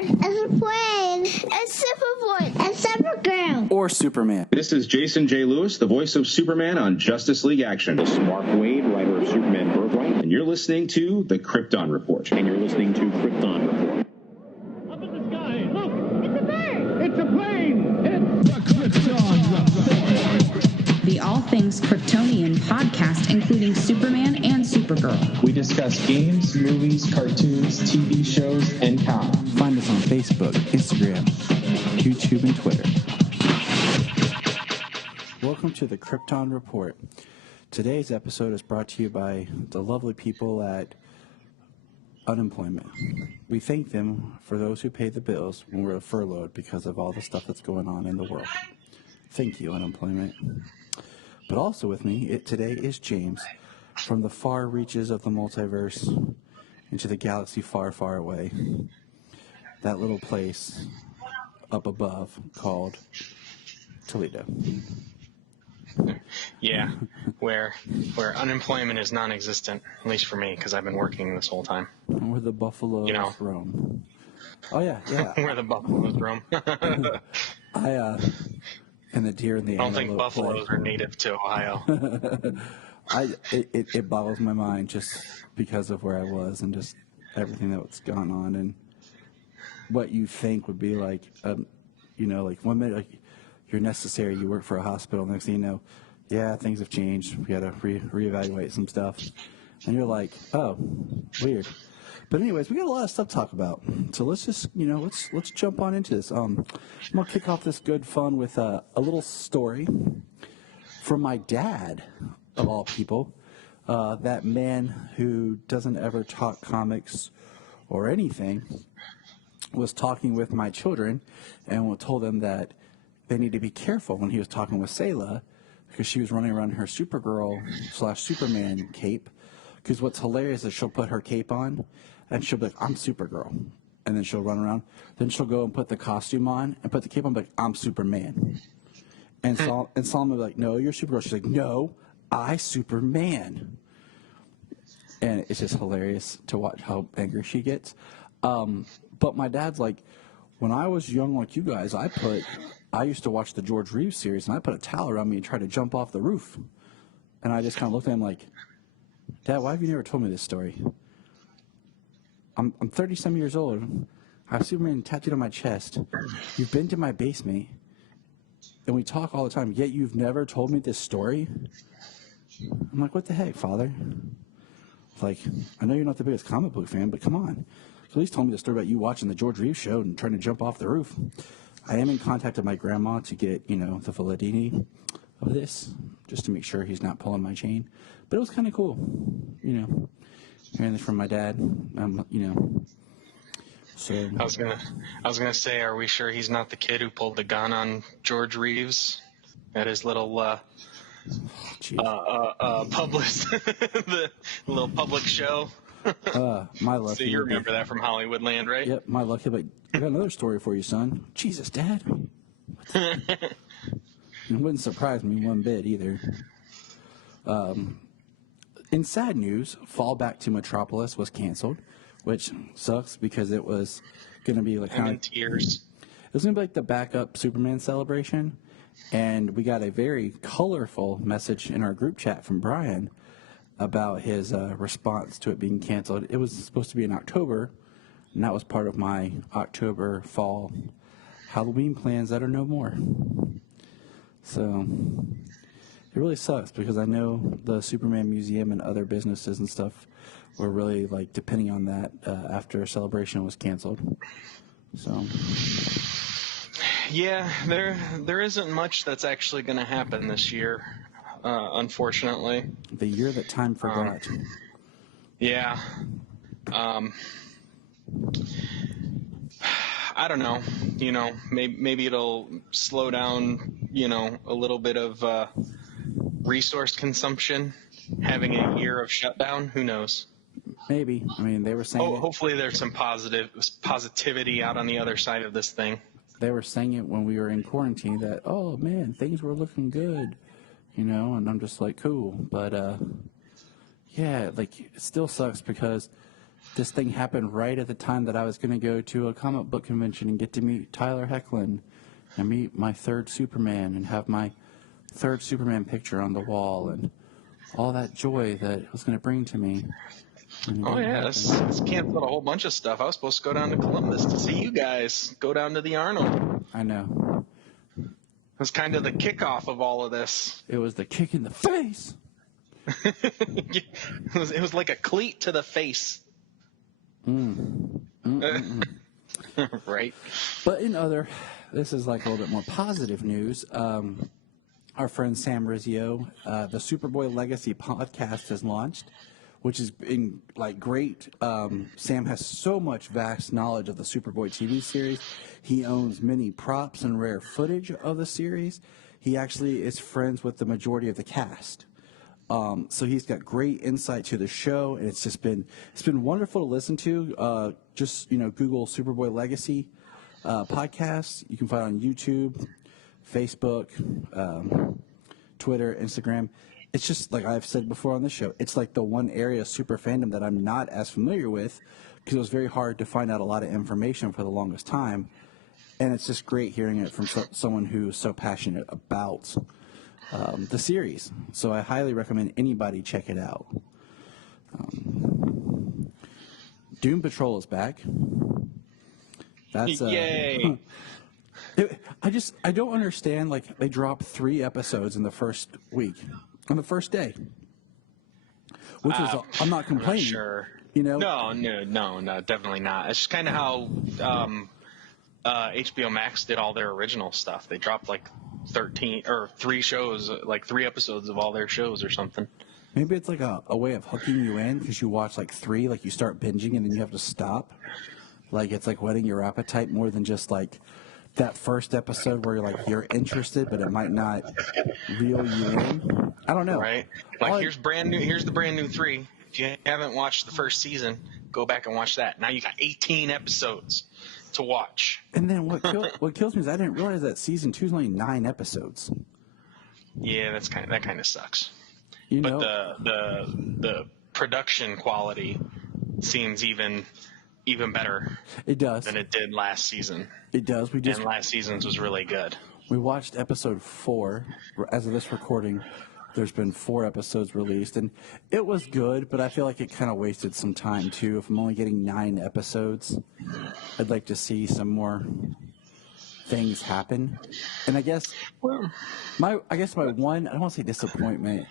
a plane, a Superboy, a Supergirl, or Superman. This is Jason J. Lewis, the voice of Superman on Justice League Action. This is Mark Wade, writer of Superman Birthright. And you're listening to The Krypton Report. And you're listening to Krypton Report. Up in the sky, look! It's a bird! It's a plane! It's the Krypton Report! The All Things Kryptonian podcast, including Superman and Supergirl. We discuss games, movies, cartoons, TV shows, and comics. Find us on Facebook, Instagram, YouTube, and Twitter. Welcome to the Krypton Report. Today's episode is brought to you by the lovely people at Unemployment. We thank them for those who pay the bills when we're furloughed because of all the stuff that's going on in the world. Thank you, Unemployment. But also with me today is James from the far reaches of the multiverse into the galaxy far, far away. That little place up above called Toledo. Yeah, where unemployment is non-existent, at least for me, because I've been working this whole time. Where the buffaloes roam. Oh, yeah. Where the buffaloes roam. And the deer and the I don't think buffaloes are native to Ohio. It boggles my mind just because of where I was and just everything that's gone on and what you think would be like, like 1 minute, like you're necessary, you work for a hospital, next thing you know, yeah, things have changed, we got to reevaluate some stuff, and you're like, oh, weird. But anyways, we got a lot of stuff to talk about, so let's just, let's jump on into this. I'm going to kick off this good fun with a little story from my dad, of all people, that man who doesn't ever talk comics or anything, was talking with my children and told them that they need to be careful when he was talking with Selah because she was running around her Supergirl/Superman cape. Because what's hilarious is she'll put her cape on and she'll be like, I'm Supergirl. And then she'll run around. Then she'll go and put the costume on and put the cape on and be like, I'm Superman. And Solomon will be like, no, you're Supergirl. She's like, no, I Superman. And it's just hilarious to watch how angry she gets. But my dad's like, when I was young like you guys, I used to watch the George Reeves series, and I put a towel around me and tried to jump off the roof. And I just kind of looked at him like, Dad, why have you never told me this story? I'm 30-some years old. I have Superman tattooed on my chest. You've been to my basement, and we talk all the time, yet you've never told me this story? I'm like, what the heck, Father? It's like, I know you're not the biggest comic book fan, but come on. So at least tell me the story about you watching the George Reeves show and trying to jump off the roof. I am in contact with my grandma to get, the validity of this, just to make sure he's not pulling my chain. But it was kind of cool, hearing this from my dad. So I was gonna say, are we sure he's not the kid who pulled the gun on George Reeves at his little the little public show? My lucky. So you remember that from Hollywoodland, right? Yep, my lucky. But I got another story for you, son. Jesus, Dad. It wouldn't surprise me one bit either. In sad news, Fall Back to Metropolis was canceled, which sucks because it was going to be like I'm in tears. It was going to be like the backup Superman celebration, and we got a very colorful message in our group chat from Brian about his response to it being canceled. It was supposed to be in October, and that was part of my October fall Halloween plans that are no more. So it really sucks because I know the Superman Museum and other businesses and stuff were really depending on that after Celebration was canceled. So yeah, there isn't much that's actually going to happen this year. Unfortunately. The year that time forgot. Yeah. I don't know. Maybe it'll slow down, a little bit of resource consumption, having a year of shutdown. Who knows? Maybe. I mean, they were saying hopefully there's some positivity out on the other side of this thing. They were saying it when we were in quarantine that, oh, man, things were looking good. And I'm just like, cool. But, yeah, it still sucks because this thing happened right at the time that I was going to go to a comic book convention and get to meet Tyler Hoechlin and meet my third Superman and have my third Superman picture on the wall and all that joy that it was going to bring to me. Oh, yeah, this canceled a whole bunch of stuff. I was supposed to go down to Columbus to see you guys, go down to the Arnold. I know. It was kind of the kickoff of all of this. It was the kick in the face. it was like a cleat to the face. Right. But this is like a little bit more positive news. Our friend Sam Rizzio, the Superboy Legacy podcast has launched, which has been like great. Sam has so much vast knowledge of the Superboy TV series. He owns many props and rare footage of the series. He actually is friends with the majority of the cast. So he's got great insight to the show, and it's been wonderful to listen to. Just Google Superboy Legacy podcast. You can find it on YouTube, Facebook, Twitter, Instagram. It's just like I've said before on the show. It's like the one area of super fandom that I'm not as familiar with because it was very hard to find out a lot of information for the longest time, and it's just great hearing it from someone who's so passionate about the series. So I highly recommend anybody check it out. Doom Patrol is back. That's yay. I don't understand. Like, they dropped 3 episodes in the first week, on the first day, which is I'm not complaining. Sure. No, definitely not. It's just kind of how HBO Max did all their original stuff. They dropped like 3 shows, like 3 episodes of all their shows or something. Maybe it's like a way of hooking you in because you watch like 3, like you start binging and then you have to stop. Like it's like whetting your appetite more than just like that first episode where you're interested, but it might not reel you in. I don't know. Right. Like here's the brand new 3. If you haven't watched the first season, go back and watch that. Now you got 18 episodes to watch. And then what kills me is I didn't realize that season 2 is only 9 episodes. Yeah, that kind of sucks. But the production quality seems even better. It does than it did last season. It does. And last season's was really good. We watched episode 4 as of this recording. There's been 4 episodes released, and it was good, but I feel like it kind of wasted some time too. If I'm only getting 9 episodes, I'd like to see some more things happen. And I guess my one, I don't want to say disappointment,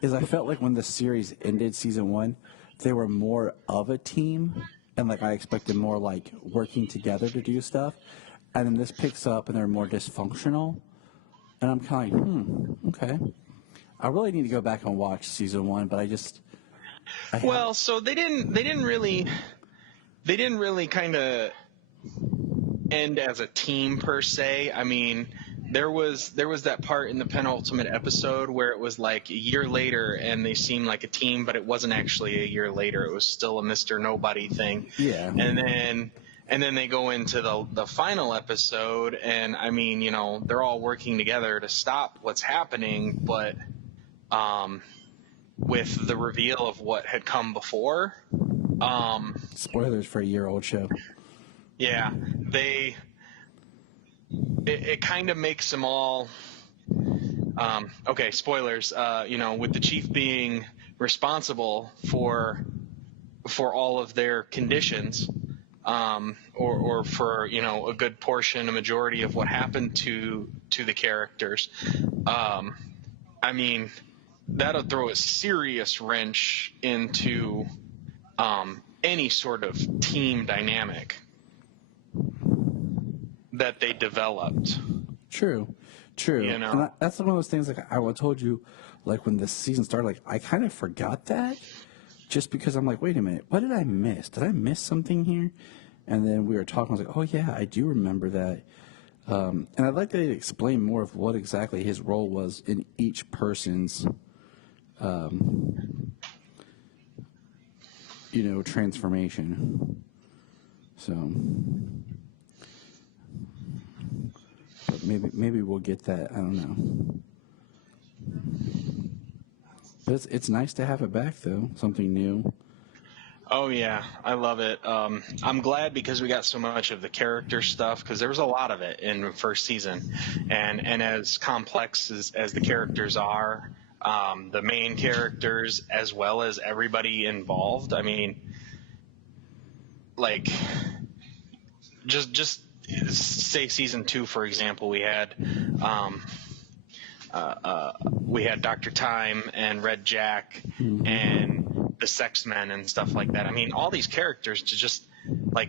is I felt like when the series ended, season 1, they were more of a team, and like I expected more like working together to do stuff. And then this picks up, and they're more dysfunctional, and I'm kind of like, okay. I really need to go back and watch season 1, but so they didn't really kind of end as a team per se. I mean, there was that part in the penultimate episode where it was like a year later and they seemed like a team, but it wasn't actually a year later. It was still a Mr. Nobody thing. Yeah. And then they go into the final episode, and I mean, they're all working together to stop what's happening, but with the reveal of what had come before. Spoilers for a year-old show. Yeah, it kind of makes them all. Okay, spoilers. With the chief being responsible for all of their conditions, or for a good portion, a majority of what happened to the characters. I mean, that'll throw a serious wrench into any sort of team dynamic that they developed. True. And that's one of those things, like I told you, like when this season started, like I kind of forgot that just because I'm like, wait a minute, what did I miss? Did I miss something here? And then we were talking, I was like, oh yeah, I do remember that. And I'd like to explain more of what exactly his role was in each person's, transformation. So, but maybe we'll get that. I don't know. But it's nice to have it back, though. Something new. Oh yeah, I love it. I'm glad because we got so much of the character stuff because there was a lot of it in the first season, and as complex as the characters are, the main characters as well as everybody involved. I mean, like just say season 2 for example, we had Dr. Time and Red Jack and the Sex Men and stuff like that. I mean, all these characters to just like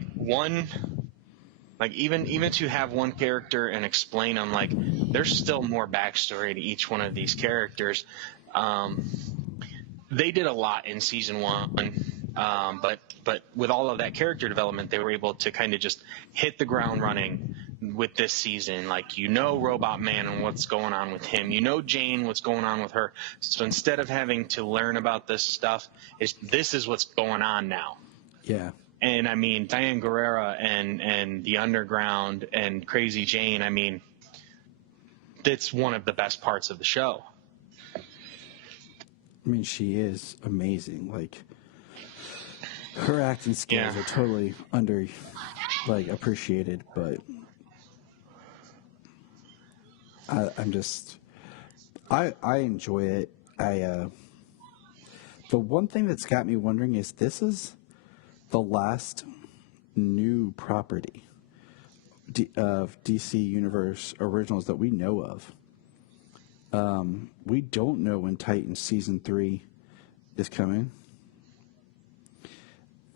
even to have one character and explain them, like there's still more backstory to each one of these characters. They did a lot in season 1, but with all of that character development, they were able to kind of just hit the ground running with this season. Like, Robot Man and what's going on with him. Jane, what's going on with her. So instead of having to learn about this stuff, this is what's going on now. Yeah. And I mean, Diane Guerrera and the Underground and Crazy Jane, I mean, that's one of the best parts of the show. I mean, she is amazing. Like, her acting skills are totally appreciated, but I enjoy it. The one thing that's got me wondering is this is the last new property of DC Universe Originals that we know of. We don't know when Titans Season 3 is coming.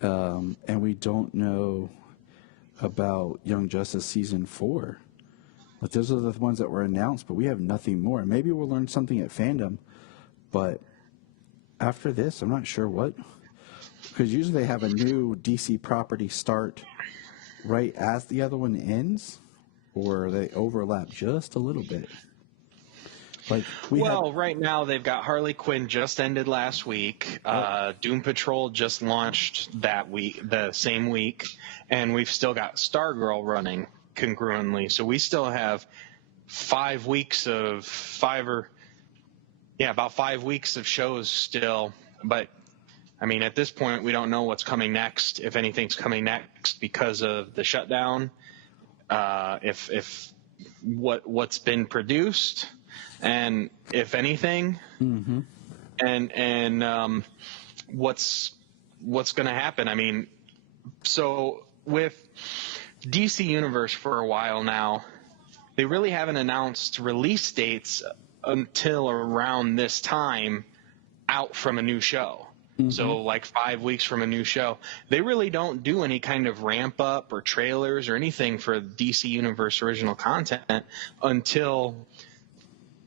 And we don't know about Young Justice Season 4. But those are the ones that were announced, but we have nothing more. Maybe we'll learn something at Fandom, but after this, I'm not sure what. Because usually they have a new DC property start right as the other one ends, or they overlap just a little bit. Like right now they've got Harley Quinn just ended last week. Doom Patrol just launched that week, the same week, and we've still got Stargirl running congruently. So we still have 5 weeks of about 5 weeks of shows still. But I mean, at this point, we don't know what's coming next, if anything's coming next because of the shutdown. If what's been produced. And if anything, and what's going to happen? I mean, so with DC Universe for a while now, they really haven't announced release dates until around this time out from a new show. So like 5 weeks from a new show. They really don't do any kind of ramp up or trailers or anything for DC Universe original content until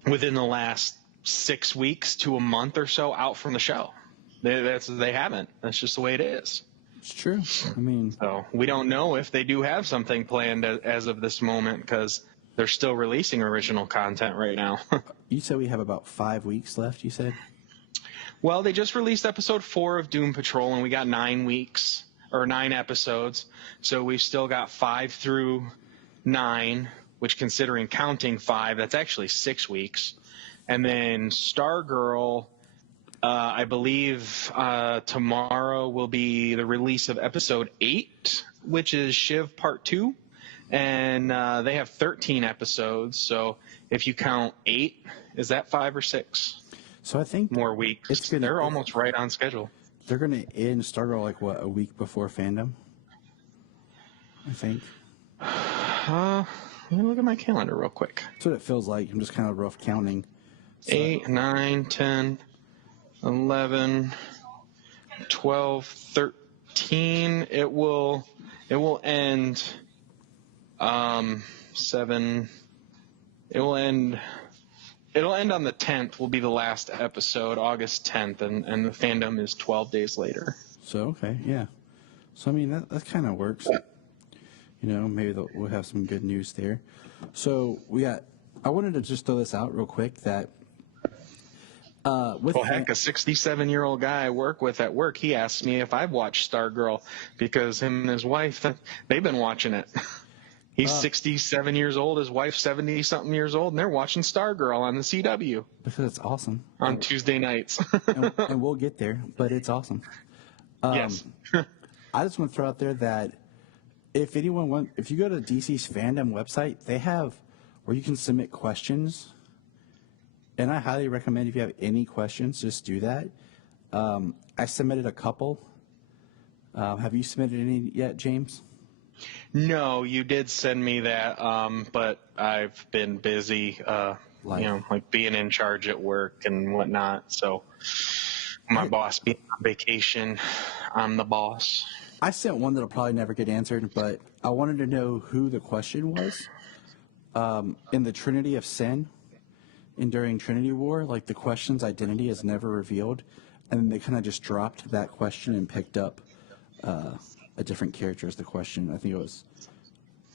within the last 6 weeks to a month or so out from the show. They haven't. That's just the way it is. It's true. I mean, so we don't know if they do have something planned as of this moment because they're still releasing original content right now. You said we have about 5 weeks left, you said? Well, they just released episode 4 of Doom Patrol, and we got 9 weeks, or 9 episodes. So we've still got 5 through 9, which considering counting 5, that's actually 6 weeks. And then Stargirl, I believe tomorrow will be the release of episode 8, which is Shiv Part 2. And they have 13 episodes. So if you count 8, is that 5 or 6? So I think more weeks. They're almost right on schedule. They're going to end Stargirl a week before Fandom, I think. Let me look at my calendar real quick. That's what it feels like. I'm just kind of rough counting. 8, 9, 10, 11, 12, 13. It will end 7. It'll end on the 10th will be the last episode, August 10th, and the Fandom is 12 days later. So, okay, yeah. So, I mean, that kind of works. Maybe we'll have some good news there. So, I wanted to just throw this out real quick that a 67-year-old guy I work with at work, he asked me if I've watched Stargirl because him and his wife, they've been watching it. He's 67 years old, his wife's 70-something years old, and they're watching Stargirl on the CW. Because it's awesome. On Tuesday nights. and we'll get there, but it's awesome. Yes. I just want to throw out there that if you go to DC's fandom website, they have where you can submit questions, and I highly recommend if you have any questions, just do that. I submitted a couple. Have you submitted any yet, James? No, you did send me that, but I've been busy, like being in charge at work and whatnot. So my boss being on vacation, I'm the boss. I sent one that'll probably never get answered, but I wanted to know who the question was. In the Trinity of Sin, and during Trinity War, like the question's identity is never revealed, and then they kind of just dropped that question and picked up a different character as the question. I think it was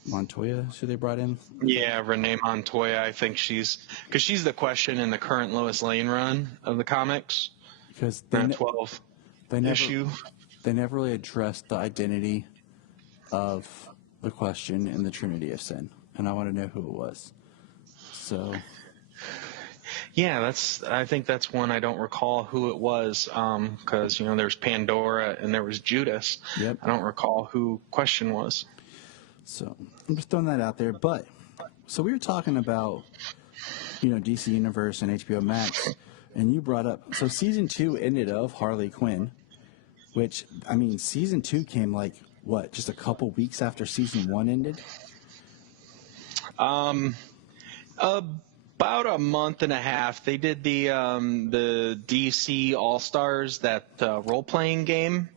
Montoya, who they brought in. Yeah, Renee Montoya. I think she's the question in the current Lois Lane run of the comics. Because that 12 issue. They never really addressed the identity of the question in the Trinity of Sin, and I want to know who it was. So, yeah, I think that's one I don't recall who it was, because there's Pandora and there was Judas. Yep. I don't recall who question was. So I'm just throwing that out there. But so we were talking about DC Universe and HBO Max, and you brought up season 2 ended of Harley Quinn. Which, I mean, season 2 came just a couple weeks after season 1 ended? About a month and a half. They did the DC All-Stars, that role-playing game,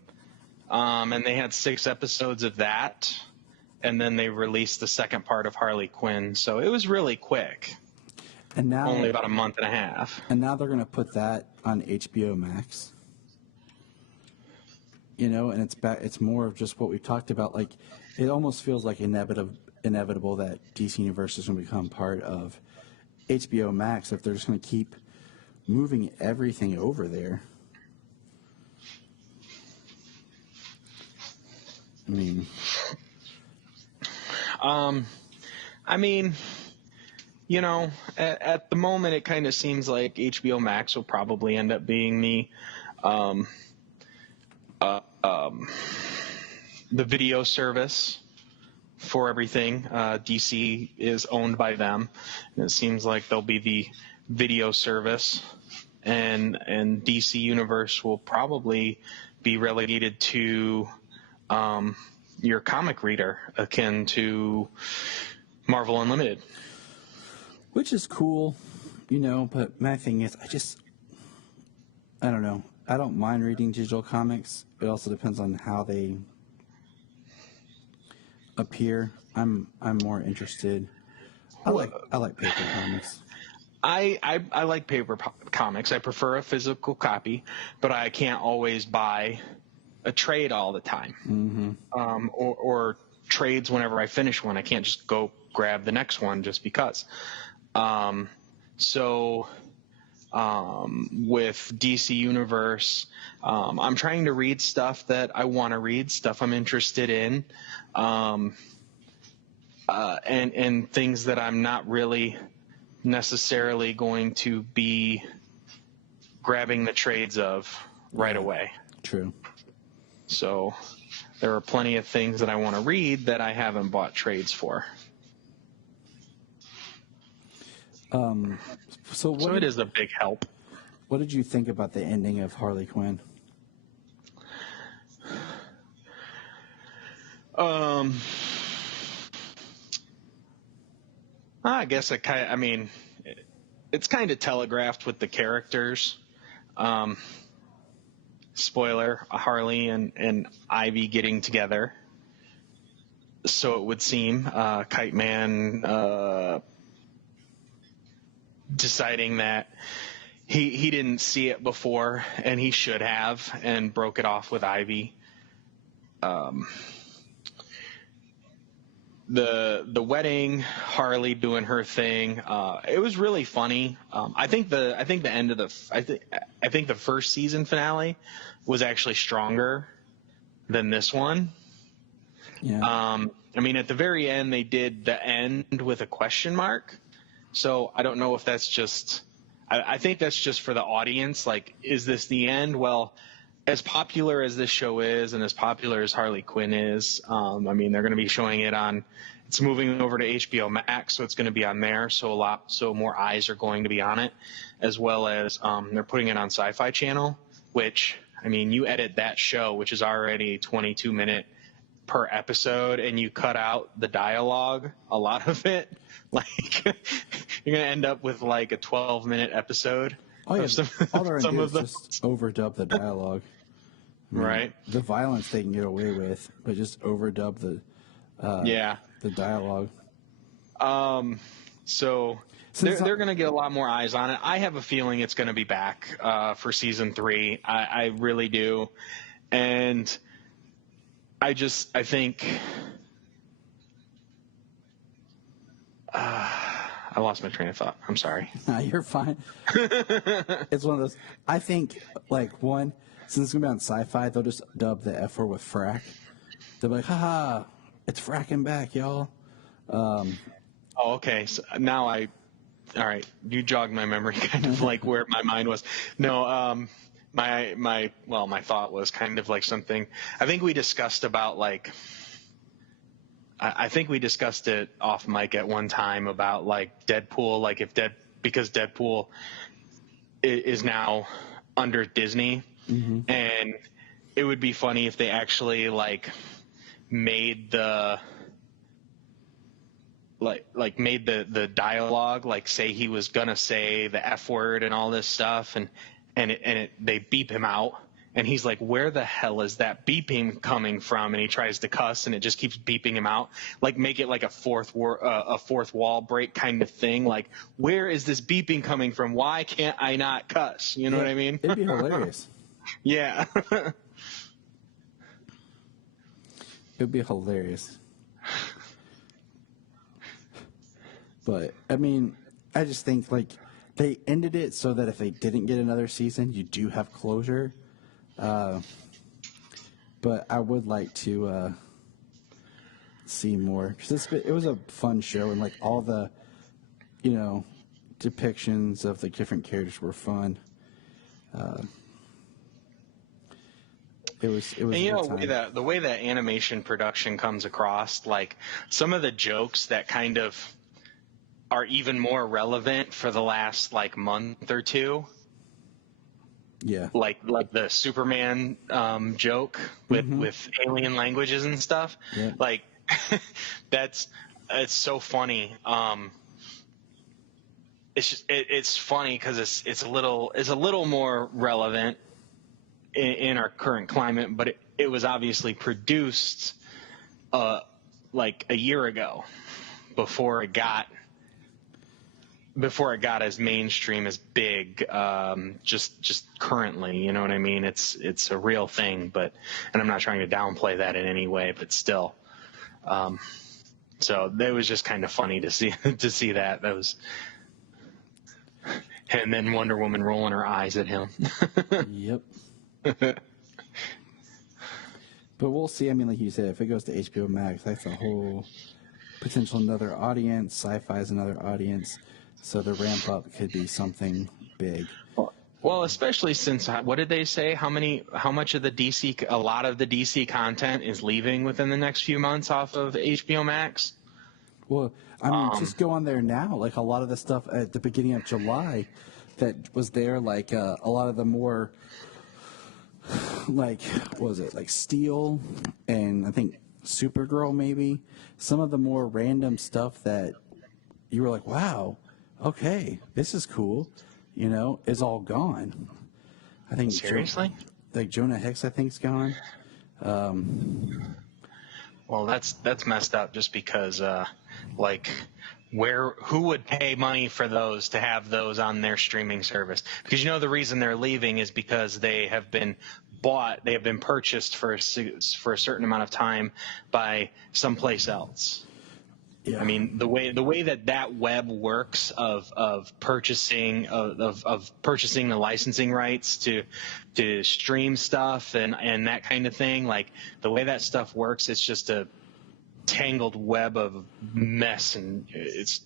and they had 6 episodes of that, and then they released the second part of Harley Quinn. So it was really quick. And now only about a month and a half. And now they're going to put that on HBO Max. And it's more of just what we've talked about. Like, it almost feels like inevitable that DC Universe is going to become part of HBO Max if they're just going to keep moving everything over there. At the moment, it kind of seems like HBO Max will probably end up being the video service for everything. DC is owned by them, and it seems like they'll be the video service, and DC Universe will probably be relegated to your comic reader, akin to Marvel Unlimited. Which is cool, but my thing is, I don't know. I don't mind reading digital comics. It also depends on how they appear. I'm more interested. I like paper comics. I like paper comics. I prefer a physical copy, but I can't always buy a trade all the time. Mm-hmm. Or trades whenever I finish one. I can't just go grab the next one just because. With DC Universe, I'm trying to read stuff that I want to read, stuff I'm interested in, and things that I'm not really necessarily going to be grabbing the trades of right away. True. So there are plenty of things that I want to read that I haven't bought trades for. So it is a big help. What did you think about the ending of Harley Quinn? I guess it's kind of telegraphed with the characters. Spoiler, Harley and Ivy getting together. So it would seem, Kite Man, deciding that he didn't see it before and he should have, and broke it off with Ivy. The wedding, Harley doing her thing, it was really funny. I think the end of I think the first season finale was actually stronger than this one. Yeah. At the very end they did the end with a question mark. So I don't know if that's just – I think that's just for the audience. Like, is this the end? Well, as popular as this show is, and as popular as Harley Quinn is, I mean, they're going to be showing it on. It's moving over to HBO Max, so it's going to be on there. So more eyes are going to be on it, as well as they're putting it on Sci-Fi Channel. Which, I mean, you edit that show, which is already 22-minute per episode, and you cut out the dialogue, a lot of it. Like, you're going to end up with like a 12-minute episode. Oh, yeah. All they're going to do is those. just overdub the dialogue. I mean, Right. The violence they can get away with, but just overdub the dialogue. So they're going to get a lot more eyes on it. I have a feeling it's going to be back for season 3. I really do. And I think I lost my train of thought. I'm sorry. Nah, you're fine. It's one of those. I think, like, since it's going to be on Sci-Fi, they'll just dub the F word with frack. They'll be like, haha, it's fracking back, y'all. Okay. So now all right. You jogged my memory, kind of like where my mind was. No, my thought was kind of like something I think we discussed about, like, I think we discussed it off mic at one time about, like, Deadpool, like, because Deadpool is now under Disney, and it would be funny if they actually, like, made the dialogue, like, say he was gonna say the F word and all this stuff, and they beep him out, and he's like, where the hell is that beeping coming from? And he tries to cuss, and it just keeps beeping him out. Like, make it like a fourth wall break kind of thing. Like, where is this beeping coming from? Why can't I not cuss? You know what I mean? It'd be hilarious. Yeah. It'd be hilarious. But, I mean, I just think, like, they ended it so that if they didn't get another season, you do have closure. But I would like to see more. Because it was a fun show, and, like, all the, depictions of the different characters were fun. It was And a good time. the way that animation production comes across, like, some of the jokes that kind of are even more relevant for the last, like, month or two. Yeah. Like the Superman joke with alien languages and stuff. Yeah. Like, it's so funny. It's funny because it's a little more relevant in our current climate, but it was obviously produced like a year ago before it got as mainstream as big, just currently, you know what I mean? It's a real thing, and I'm not trying to downplay that in any way, but still. So it was just kind of funny to see that. That was, and then Wonder Woman rolling her eyes at him. Yep. But we'll see. I mean, like you said, if it goes to HBO Max, that's a whole potential another audience. Sci-Fi is another audience. So the ramp up could be something big. Well, especially since, what did they say? How much of a lot of the DC content is leaving within the next few months off of HBO Max? Well, I mean, just go on there now. Like, a lot of the stuff at the beginning of July that was there, like a lot of the more, like, what was it? Like Steel and I think Supergirl maybe. Some of the more random stuff that you were like, wow, okay, this is cool, is all gone. I think Seriously? Jonah Hex, I think, is gone. Well, that's messed up just because, who would pay money for those to have those on their streaming service? Because the reason they're leaving is because they have been purchased for a certain amount of time by someplace else. Yeah. I mean, the way that web works of purchasing the licensing rights to stream stuff and that kind of thing, like, the way that stuff works, it's just a tangled web of mess, and it's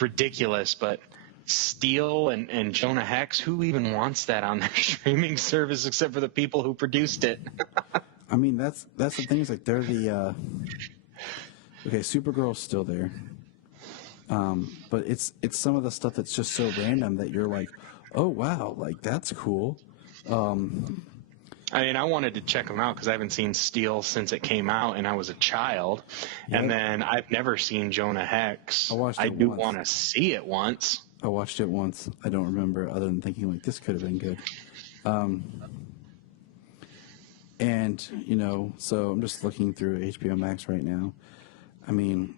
ridiculous. But Steele and Jonah Hex, who even wants that on their streaming service except for the people who produced it? I mean, that's the thing. Is like they're the okay. Supergirl's still there, but it's some of the stuff that's just so random that you're like, oh wow, like that's cool. I mean, I wanted to check them out because I haven't seen Steel since it came out, and I was a child. Yep. And then I've never seen Jonah Hex. I do want to see it once. I watched it once. I don't remember other than thinking like this could have been good. And so I'm just looking through HBO Max right now. I mean,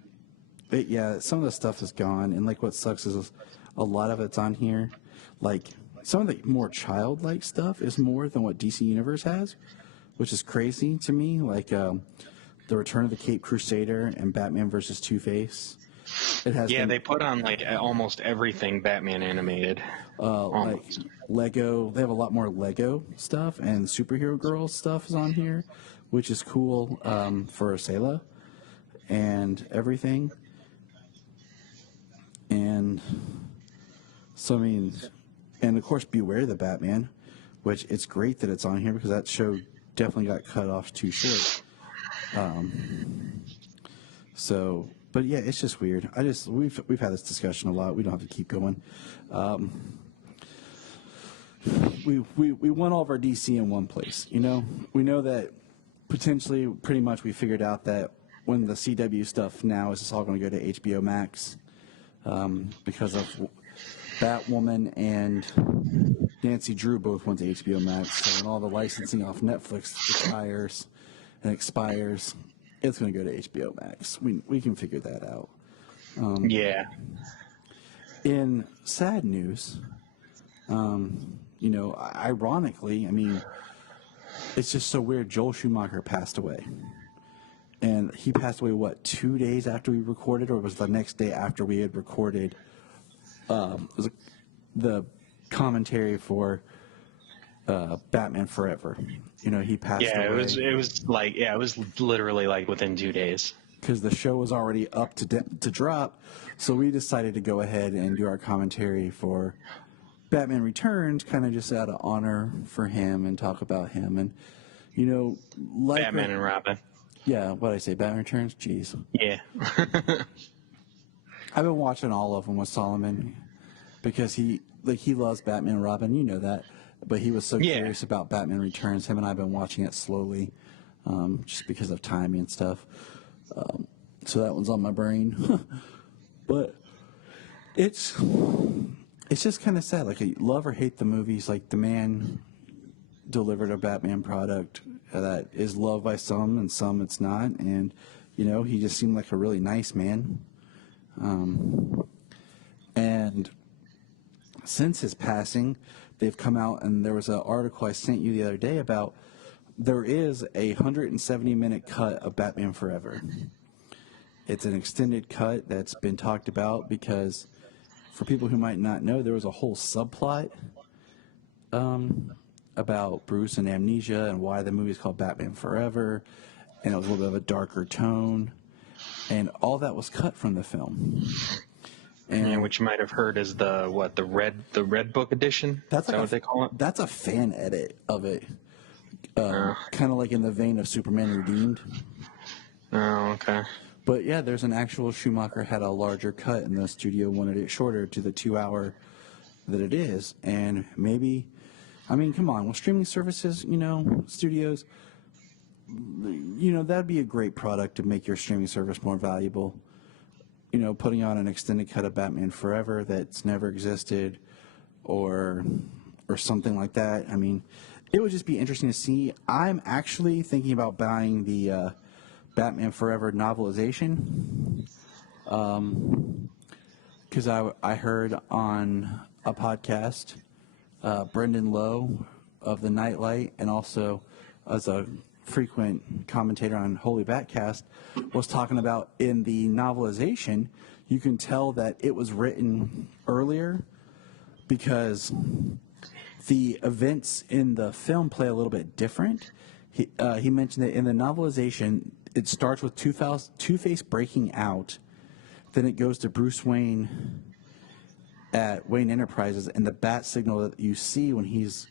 some of the stuff is gone, and like what sucks is a lot of it's on here. Like some of the more childlike stuff is more than what DC Universe has, which is crazy to me. Like the Return of the Caped Crusader and Batman versus Two-Face. It has they put on like almost everything Batman animated. Like Lego. They have a lot more Lego stuff, and Superhero Girl stuff is on here, which is cool for Asela and everything. And so I mean. And, of course, Beware the Batman, which it's great that it's on here because that show definitely got cut off too short. But, yeah, it's just weird. We've had this discussion a lot. We don't have to keep going. We want all of our DC in one place, We know that potentially pretty much we figured out that when the CW stuff now is just all going to go to HBO Max because of Batwoman and Nancy Drew both went to HBO Max, so when all the licensing off Netflix expires, it's going to go to HBO Max. We can figure that out. In sad news, ironically, I mean, it's just so weird. Joel Schumacher passed away. And he passed away, 2 days after we recorded, or was the next day after we had recorded was the commentary for Batman Forever. He passed away. It was literally like within 2 days. Because the show was already up to drop, so we decided to go ahead and do our commentary for Batman Returns, kind of just out of honor for him and talk about him. And, like Batman and Robin. Yeah, what'd I say, Batman Returns? Jeez. Yeah. I've been watching all of them with Solomon because he loves Batman and Robin, you know that. But he was so curious about Batman Returns. Him and I have been watching it slowly, just because of timing and stuff. So that one's on my brain. But it's just kind of sad. Like, love or hate the movies. Like, the man delivered a Batman product that is loved by some and some it's not. And, he just seemed like a really nice man. And since his passing, they've come out, and there was an article I sent you the other day about there is a 170-minute cut of Batman Forever. It's an extended cut that's been talked about because, for people who might not know, there was a whole subplot about Bruce and amnesia and why the movie is called Batman Forever, and it was a little bit of a darker tone. And all that was cut from the film. And That's a fan edit of it, kind of like in the vein of Superman Redeemed. Oh, okay. But yeah, there's an actual Schumacher had a larger cut, and the studio wanted it shorter to the 2 hour that it is. And maybe, I mean, come on, with streaming services, studios. That'd be a great product to make your streaming service more valuable. Putting on an extended cut of Batman Forever that's never existed or something like that. I mean, it would just be interesting to see. I'm actually thinking about buying the Batman Forever novelization because I heard on a podcast Brendan Lowe of the Nightlight, and also as a frequent commentator on Holy Batcast, was talking about in the novelization, you can tell that it was written earlier because the events in the film play a little bit different. He mentioned that in the novelization, it starts with Two-Face breaking out, then it goes to Bruce Wayne at Wayne Enterprises, and the bat signal that you see when he's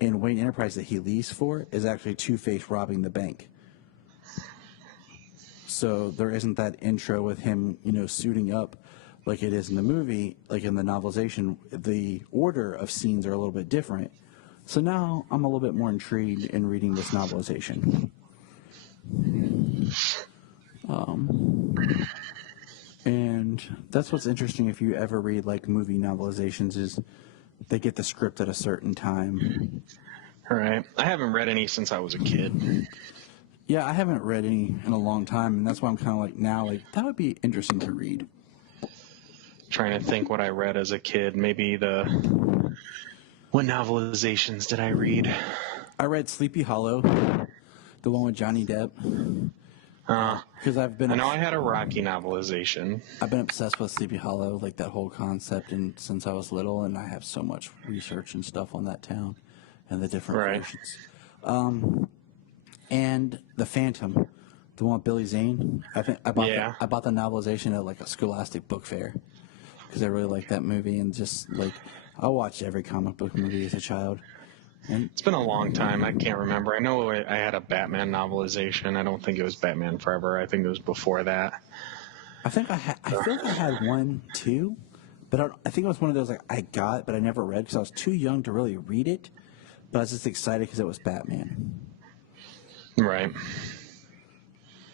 in Wayne Enterprises that he leaves for is actually Two-Face robbing the bank. So there isn't that intro with him, suiting up like it is in the movie. Like in the novelization, the order of scenes are a little bit different. So now I'm a little bit more intrigued in reading this novelization. And that's what's interesting if you ever read like movie novelizations is they get the script at a certain time. All right. I haven't read any since I was a kid. Yeah, I haven't read any in a long time, and that's why I'm kind of like now, like, that would be interesting to read. Trying to think what I read as a kid. Maybe what novelizations did I read? I read Sleepy Hollow, the one with Johnny Depp. Because I know I had a Rocky novelization. I've been obsessed with Sleepy Hollow, like that whole concept, and since I was little, and I have so much research and stuff on that town and the different versions. And The Phantom, the one with Billy Zane. I bought the novelization at like a Scholastic book fair because I really like that movie, and just like I watched every comic book movie as a child. And it's been a long time. I can't remember. I know I had a Batman novelization. I don't think it was Batman Forever. I think it was before that. I feel like I had one too, but I think it was one of those like I got, but I never read because I was too young to really read it. But I was just excited because it was Batman. Right.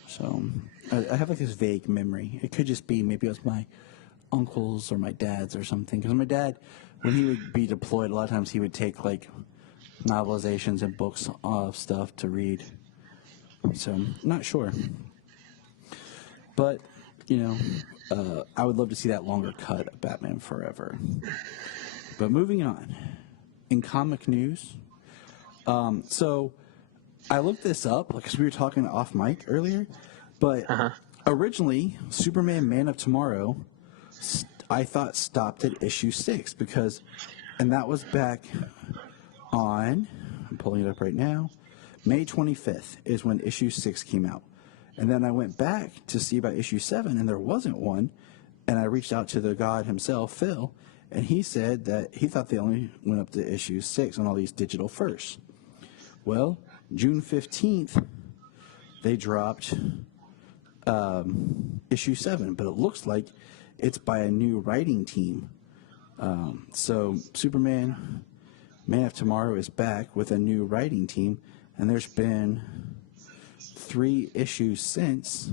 So I have like this vague memory. It could just be maybe it was my uncles or my dad's or something. Because my dad, when he would be deployed, a lot of times he would take like novelizations and books of stuff to read. So not sure. But, I would love to see that longer cut of Batman Forever. But moving on. In comic news, so I looked this up because we were talking off mic earlier, but originally Superman Man of Tomorrow I thought stopped at issue 6 and that was back on, I'm pulling it up right now, May 25th is when issue 6 came out. And then I went back to see about issue 7 and there wasn't one, and I reached out to the god himself, Phil, and he said that he thought they only went up to issue 6 on all these digital firsts. Well, June 15th, they dropped issue 7, but it looks like it's by a new writing team. So Superman, Man of Tomorrow is back with a new writing team, and there's been 3 issues since,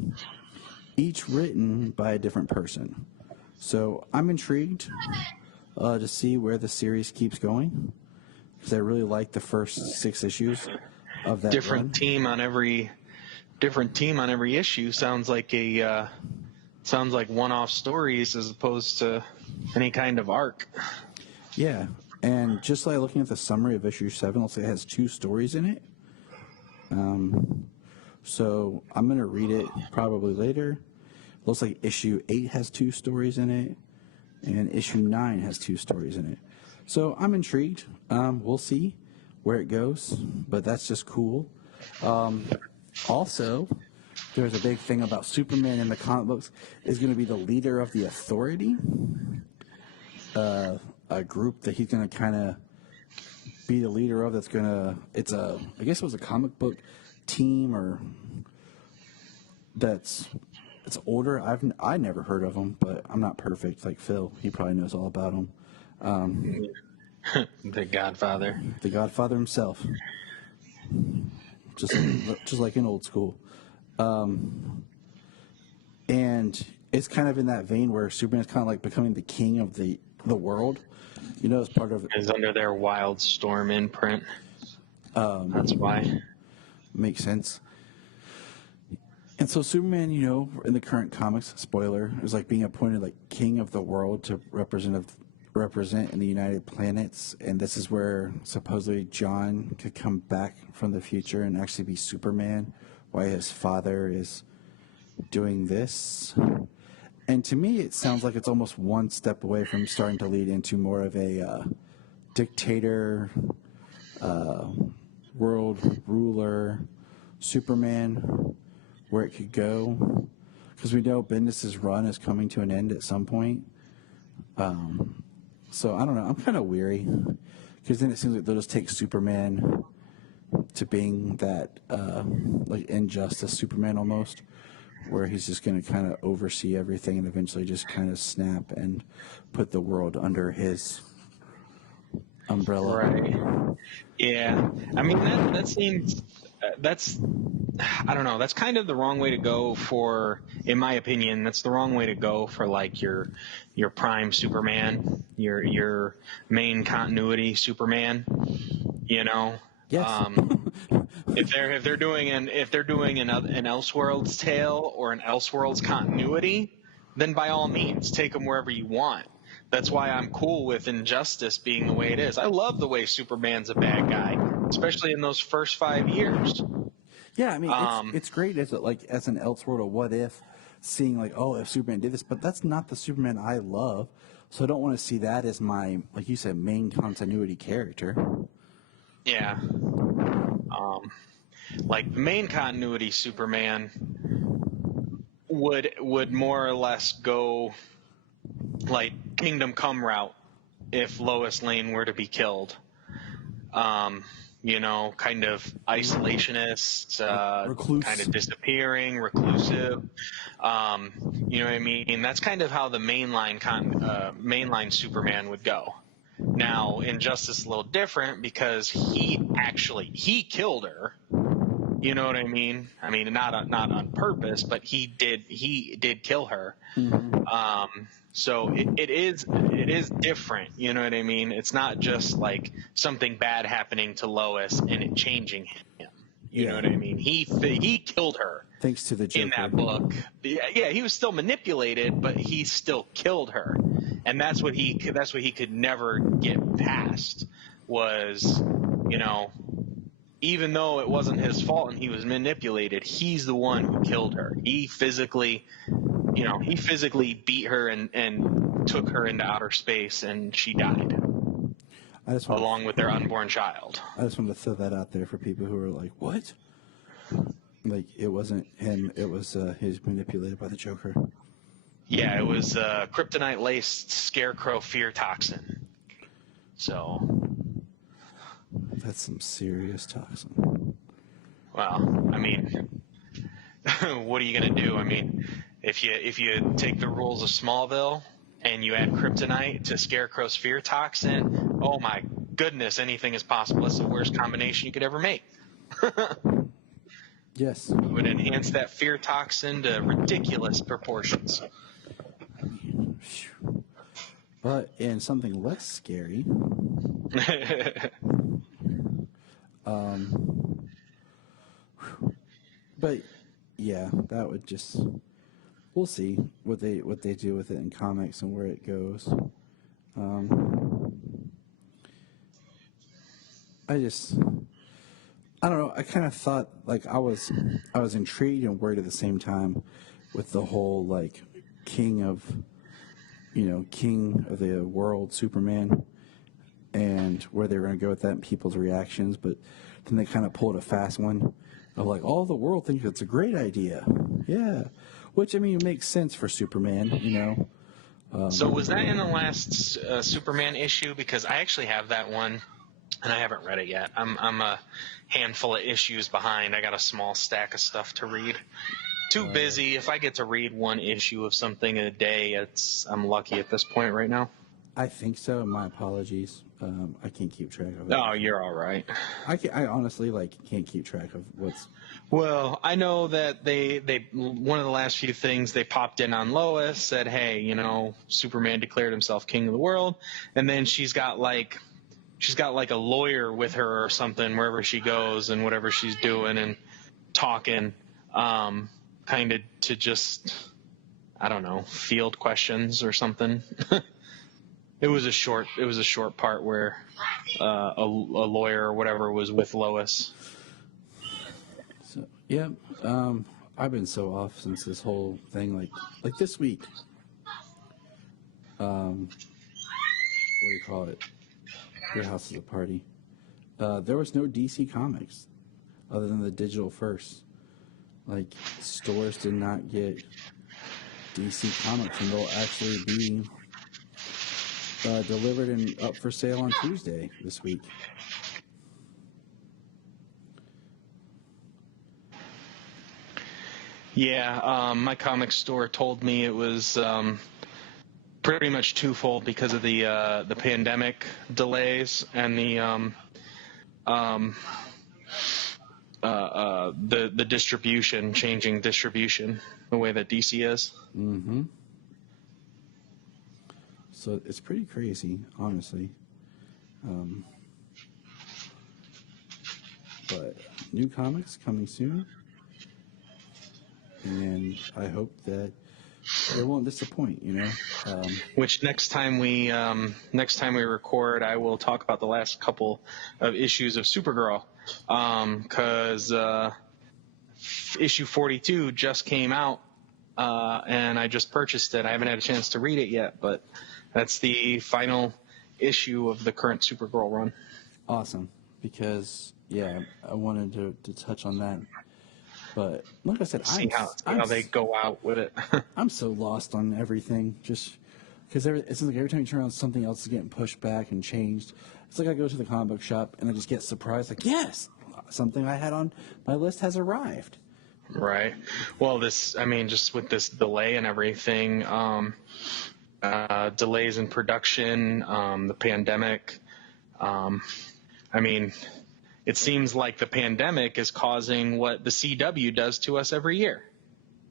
each written by a different person. So I'm intrigued to see where the series keeps going, because I really like the first 6 issues of that different run. team on every issue. Sounds like one-off stories as opposed to any kind of arc. Yeah, and just like looking at the summary of issue 7, looks like it has 2 stories in it. So I'm going to read it probably later. Looks like issue 8 has 2 stories in it, and issue 9 has 2 stories in it. So I'm intrigued. We'll see where it goes, but that's just cool. Also, there's a big thing about Superman in the comic books is going to be the leader of the Authority, a group that he's going to kind of be the leader of. That's going to, I guess it was a comic book team or it's older. I never heard of them, but I'm not perfect like Phil. He probably knows all about them. The Godfather. The Godfather himself. Just like in old school. And it's kind of in that vein where Superman's kind of like becoming the king of the world. As part of... Is under their Wild Storm imprint. That's why. Makes sense. And so Superman, in the current comics, spoiler, is like being appointed like king of the world to represent in the United Planets, and this is where supposedly John could come back from the future and actually be Superman, why his father is doing this. And to me, it sounds like it's almost one step away from starting to lead into more of a dictator, world ruler, Superman, where it could go. Because we know Bendis' run is coming to an end at some point. So I don't know. I'm kind of weary because then it seems like they'll just take Superman to being that like Injustice Superman almost, where he's just going to kind of oversee everything and eventually just kind of snap and put the world under his umbrella. Right. Yeah. I mean, that seems, that's, I don't know, that's kind of the wrong way to go for, in my opinion, that's the wrong way to go for like your prime Superman, your main continuity Superman, you know? Yes. If they're doing an Elseworlds tale or an Elseworlds continuity, then by all means take them wherever you want. That's why I'm cool with Injustice being the way it is. I love the way Superman's a bad guy, especially in those first 5 years. Yeah, I mean, it's great as an Elseworld or what if, seeing like, oh, if Superman did this, but that's not the Superman I love, so I don't want to see that as my, like you said, main continuity character. Yeah. Like the main continuity Superman would more or less go like Kingdom Come route if Lois Lane were to be killed. You know, kind of isolationist, kind of disappearing, reclusive. You know what I mean? That's kind of how the mainline Superman would go. Now, Injustice is a little different because he killed her. You know what I mean? I mean, not on purpose, but he did kill her. Mm-hmm. So it is different. You know what I mean? It's not just like something bad happening to Lois and it changing him. You know what I mean? He killed her. Thanks to the Joker. In that book. Yeah, he was still manipulated, but he still killed her. And that's what he could never get past was, you know, even though it wasn't his fault and he was manipulated, he's the one who killed her. He physically beat her and took her into outer space and she died. Along with their unborn child. I just wanted to throw that out there for people who are like, what? Like, it wasn't him, it was he was manipulated by the Joker. Yeah, it was kryptonite-laced scarecrow fear toxin. So. That's some serious toxin. Well, I mean, what are you going to do? I mean, if you take the rules of Smallville and you add kryptonite to Scarecrow's fear toxin, oh my goodness, anything is possible. It's the worst combination you could ever make. Yes. It would enhance that fear toxin to ridiculous proportions. But in something less scary, but yeah, that would just, we'll see what they do with it in comics and where it goes. I don't know. I kind of thought like I was intrigued and worried at the same time with the whole like king of the world Superman and where they were going to go with that and people's reactions. But then they kind of pulled a fast one of like, all the world thinks it's a great idea. Yeah. Which, I mean, it makes sense for Superman, you know. So was that in the last Superman issue? Because I actually have that one. And I haven't read it yet. I'm a handful of issues behind. I got a small stack of stuff to read. Too busy. If I get to read one issue of something a day, I'm lucky at this point right now. I think so. My apologies. I can't keep track of it. No, you're all right. I honestly can't keep track of what's. Well, I know that they one of the last few things they popped in on Lois said, hey, you know, Superman declared himself king of the world, and then she's got like a lawyer with her or something wherever she goes and whatever she's doing and talking, kind of to just, I don't know, field questions or something. It was a short part where a lawyer or whatever was with Lois. So yeah, I've been so off since this whole thing, like this week. What do you call it? Your house is a party. There was no DC Comics other than the digital first. Like, stores did not get DC Comics, and they'll actually be delivered and up for sale on Tuesday this week. Yeah, my comic store told me it was pretty much twofold because of the pandemic delays and the distribution, changing distribution, the way that DC is. Mm-hmm. So it's pretty crazy, honestly. But new comics coming soon. And I hope that it won't disappoint, you know. Which next time we record, I will talk about the last couple of issues of Supergirl, because issue 42 just came out, and I just purchased it. I haven't had a chance to read it yet, but that's the final issue of the current Supergirl run. Awesome, because I wanted to touch on that. But like I said, See how they go out with it. I'm so lost on everything, just because it seems like every time you turn around, something else is getting pushed back and changed. It's like I go to the comic book shop and I just get surprised, like, yes, something I had on my list has arrived. Right. Well, just with this delay and everything, delays in production, the pandemic, it seems like the pandemic is causing what the CW does to us every year.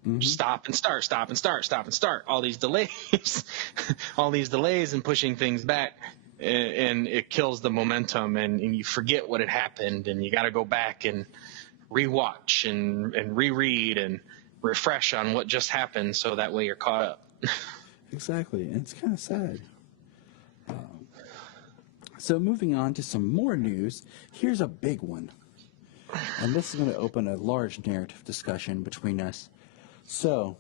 Mm-hmm. Stop and start, stop and start, stop and start. All these delays, and pushing things back, and it kills the momentum, and you forget what had happened, and you got to go back and rewatch and reread and refresh on what just happened, so that way you're caught up. Exactly, and it's kind of sad. So moving on to some more news, here's a big one. And this is going to open a large narrative discussion between us. So,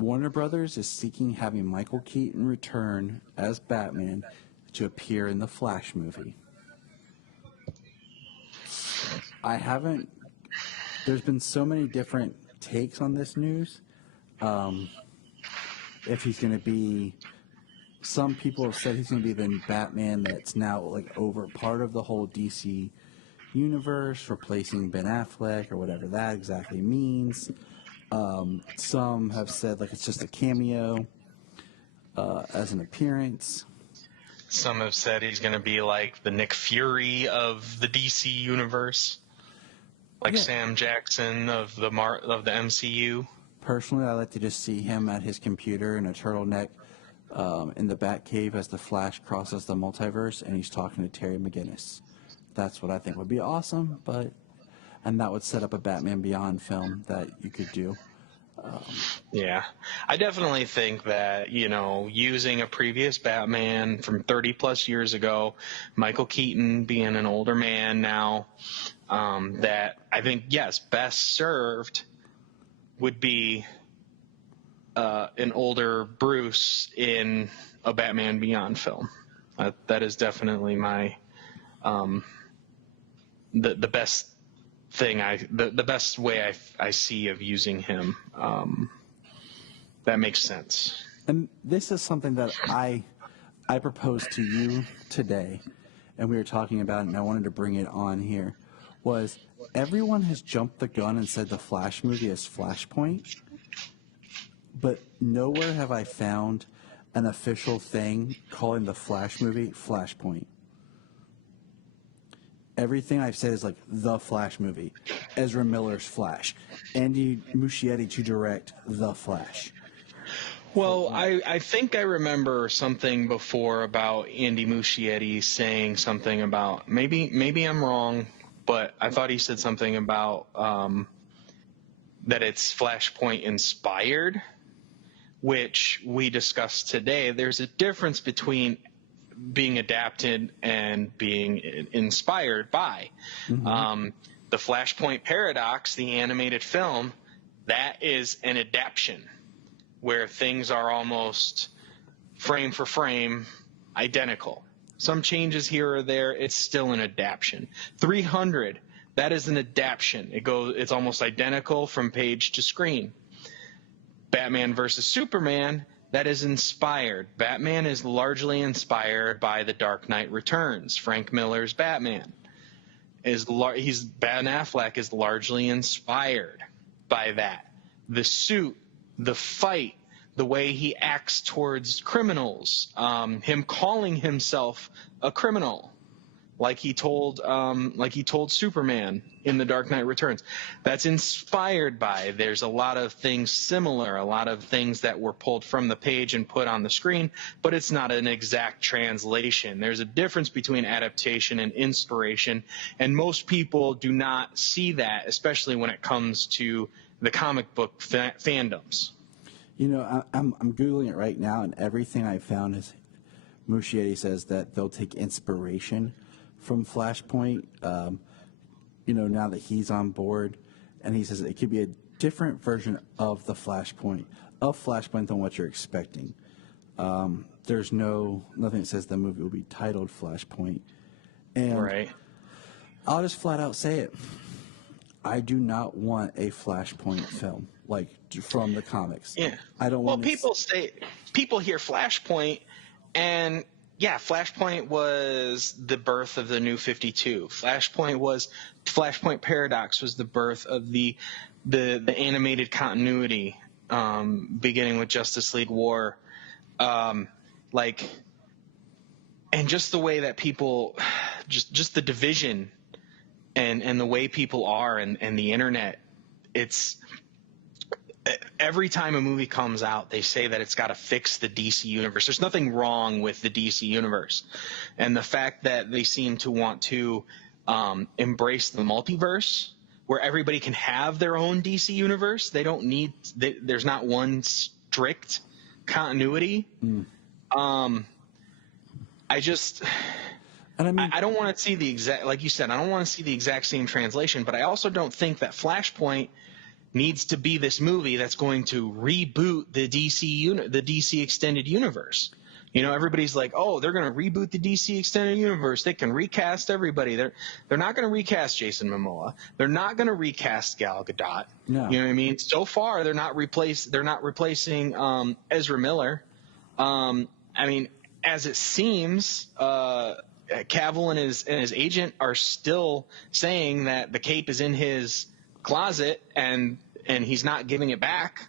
Warner Brothers is seeking having Michael Keaton return as Batman to appear in the Flash movie. There's been so many different takes on this news. If he's going to be... Some people have said he's going to be the Batman that's now like over part of the whole DC universe, replacing Ben Affleck or whatever that exactly means. Some have said like it's just a cameo as an appearance. Some have said he's going to be like the Nick Fury of the DC universe, like Sam Jackson of the MCU. Personally, I like to just see him at his computer in a turtleneck. In the Batcave as the Flash crosses the multiverse and he's talking to Terry McGinnis. That's what I think would be awesome, and that would set up a Batman Beyond film that you could do. Yeah, I definitely think that, using a previous Batman from 30 plus years ago, Michael Keaton being an older man now, that I think, yes, best served would be an older Bruce in a Batman Beyond film. That is definitely my the best thing the best way I see of using him. That makes sense. And this is something that I proposed to you today, and we were talking about it, and I wanted to bring it on here. Was everyone has jumped the gun and said the Flash movie is Flashpoint? But nowhere have I found an official thing calling the Flash movie Flashpoint. Everything I've said is like the Flash movie, Ezra Miller's Flash, Andy Muschietti to direct the Flash. Well, I think I remember something before about Andy Muschietti saying something about, maybe I'm wrong, but I thought he said something about that it's Flashpoint inspired, which we discussed today. There's a difference between being adapted and being inspired by. Mm-hmm. The Flashpoint Paradox, the animated film, that is an adaptation where things are almost frame for frame identical. Some changes here or there, it's still an adaptation. 300, that is an adaptation. It's almost identical from page to screen. Batman versus Superman, that is inspired. Batman is largely inspired by The Dark Knight Returns. Frank Miller's Batman Ben Affleck is largely inspired by that. The suit, the fight, the way he acts towards criminals, him calling himself a criminal, like he told Superman in The Dark Knight Returns. That's inspired by. There's a lot of things similar, a lot of things that were pulled from the page and put on the screen, but it's not an exact translation. There's a difference between adaptation and inspiration, and most people do not see that, especially when it comes to the comic book fandoms. You know, I'm Googling it right now, and everything I found is Muschietti says that they'll take inspiration from Flashpoint, you know, now that he's on board, and he says it could be a different version of the Flashpoint than what you're expecting. There's nothing that says the movie will be titled Flashpoint. And right. I'll just flat out say it. I do not want a Flashpoint film, like from the comics. Yeah. I don't want people hear Flashpoint, and yeah, Flashpoint was the birth of the New 52. Flashpoint Paradox was the birth of the animated continuity, beginning with Justice League War. And just the way that people, just the division and the way people are and the internet, it's every time a movie comes out, they say that it's got to fix the DC universe. There's nothing wrong with the DC universe. And the fact that they seem to want to embrace the multiverse, where everybody can have their own DC universe, there's not one strict continuity. I don't want to see the exact, like you said, I don't want to see the exact same translation, but I also don't think that Flashpoint needs to be this movie that's going to reboot the DC extended universe. You know, everybody's like, oh, they're going to reboot the DC extended universe. They can recast everybody. They're not going to recast Jason Momoa. They're not going to recast Gal Gadot. No. You know what I mean? So far, they're not replacing Ezra Miller. I mean, as it seems, Cavill and his agent are still saying that the cape is in his closet and he's not giving it back.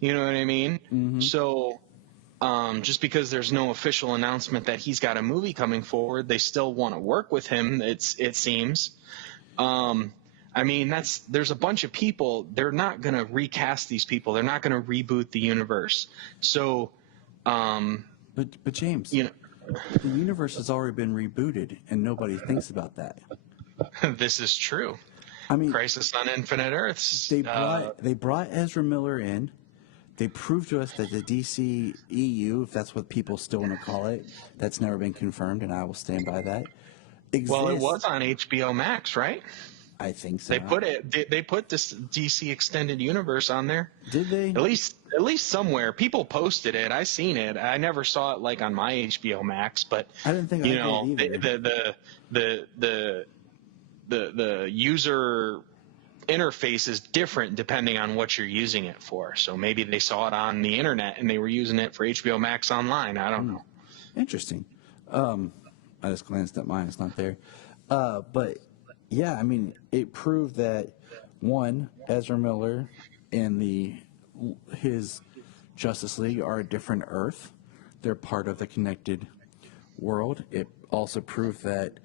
You know what I mean? Mm-hmm. So just because there's no official announcement that he's got a movie coming forward, they still want to work with him, it seems. I mean, there's a bunch of people. They're not going to recast these people. They're not going to reboot the universe. So but James, you know, the universe has already been rebooted and nobody thinks about that. This is true. I mean, Crisis on Infinite Earths. They brought Ezra Miller in. They proved to us that the DC EU, if that's what people still want to call it, that's never been confirmed, and I will stand by that. Well, it was on HBO Max, right? I think so. They put this DC extended universe on there. Did they? At least somewhere. People posted it. I seen it. I never saw it like on my HBO Max, but I didn't think I did either. The user interface is different depending on what you're using it for. So maybe they saw it on the internet and they were using it for HBO Max online. I don't know. Interesting. I just glanced at mine. It's not there. But yeah, I mean, it proved that one, Ezra Miller and his Justice League are a different Earth. They're part of the connected world. It also proved that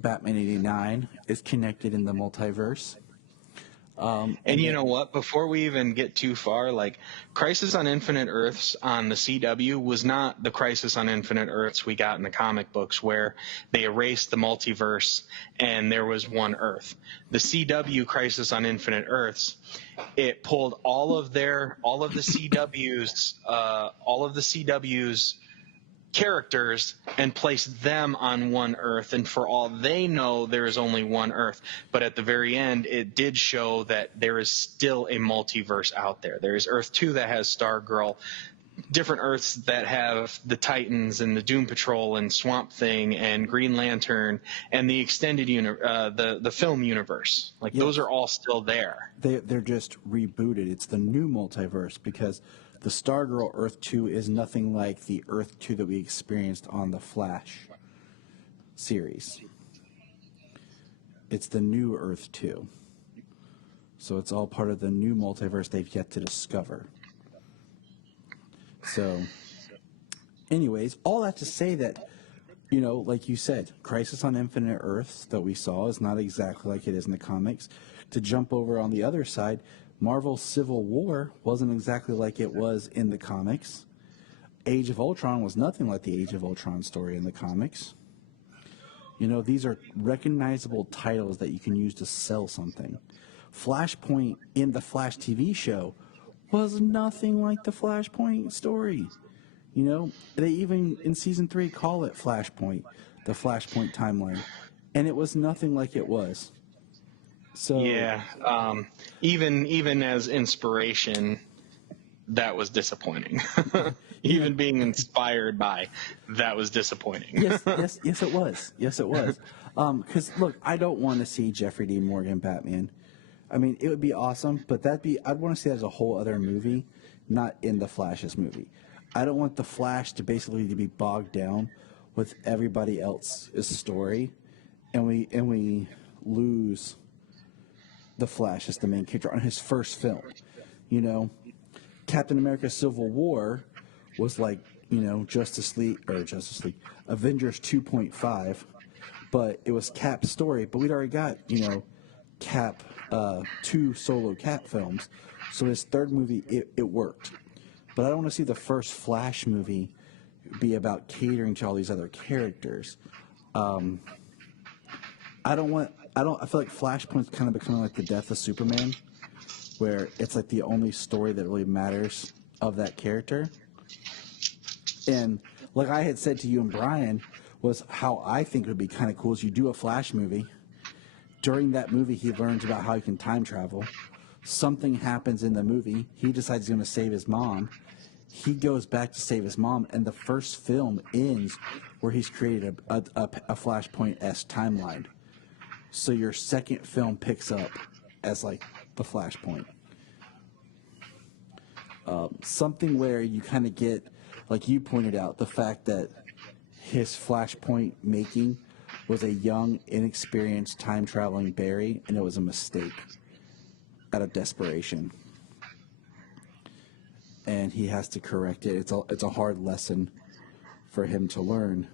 Batman 89 is connected in the multiverse. And you know what? Before we even get too far, like Crisis on Infinite Earths on the CW was not the Crisis on Infinite Earths we got in the comic books where they erased the multiverse and there was one Earth. The CW Crisis on Infinite Earths, it pulled all of the CW's characters and place them on one Earth, and for all they know there is only one Earth, but at the very end it did show that there is still a multiverse out there. There is Earth 2 that has Stargirl, different Earths that have the Titans and the Doom Patrol and Swamp Thing and Green Lantern and the extended the film universe. Like, yes, those are all still there. They're just rebooted. It's the new multiverse because the Stargirl Earth 2 is nothing like the Earth 2 that we experienced on the Flash series. It's the new Earth 2. So it's all part of the new multiverse they've yet to discover. So, anyways, all that to say that, you know, like you said, Crisis on Infinite Earths that we saw is not exactly like it is in the comics. To jump over on the other side, Marvel's Civil War wasn't exactly like it was in the comics. Age of Ultron was nothing like the Age of Ultron story in the comics. You know, these are recognizable titles that you can use to sell something. Flashpoint in the Flash TV show was nothing like the Flashpoint story. You know, they even in season 3 call it Flashpoint, the Flashpoint timeline, and it was nothing like it was. So yeah, even as inspiration, that was disappointing. Even being inspired by, that was disappointing. yes, it was. Yes, it was. Because look, I don't want to see Jeffrey Dean Morgan Batman. I mean, it would be awesome, but I'd want to see that as a whole other movie, not in the Flash's movie. I don't want the Flash to be bogged down with everybody else's story, and we lose the Flash as the main character on his first film. You know, Captain America: Civil War was like, you know, Avengers 2.5, but it was Cap's story. But we'd already got, you know, Cap, 2 solo Cap films, so his third movie it worked. But I don't want to see the first Flash movie be about catering to all these other characters. I feel like Flashpoint's kind of becoming like the death of Superman, where it's like the only story that really matters of that character. And like I had said to you and Brian, was how I think it would be kind of cool is you do a Flash movie. During that movie, he learns about how he can time travel. Something happens in the movie. He decides he's going to save his mom. He goes back to save his mom, and the first film ends where he's created a Flashpoint-esque timeline. So your second film picks up as like the Flashpoint. Something where you kind of get, like you pointed out, the fact that his Flashpoint making was a young, inexperienced time-traveling Barry, and it was a mistake out of desperation. And he has to correct it. It's a hard lesson for him to learn.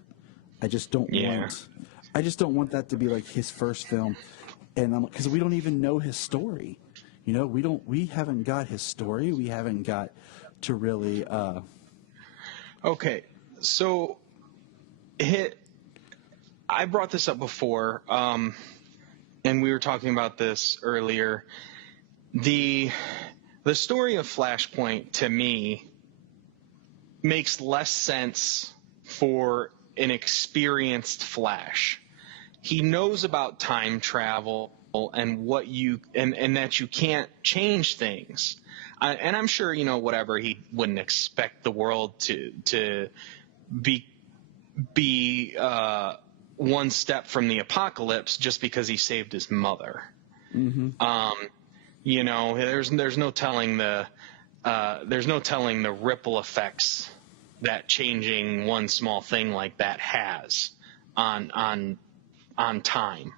I just don't want that to be like his first film, and because we don't even know his story. You know, we haven't got his story. We haven't got to really. Okay, so I brought this up before, and we were talking about this earlier. The story of Flashpoint, to me, makes less sense for an experienced Flash. He knows about time travel and and that you can't change things. And I'm sure, you know, whatever, he wouldn't expect the world to be one step from the apocalypse just because he saved his mother. Mm-hmm. You know, there's no telling the ripple effects that changing one small thing like that has on time.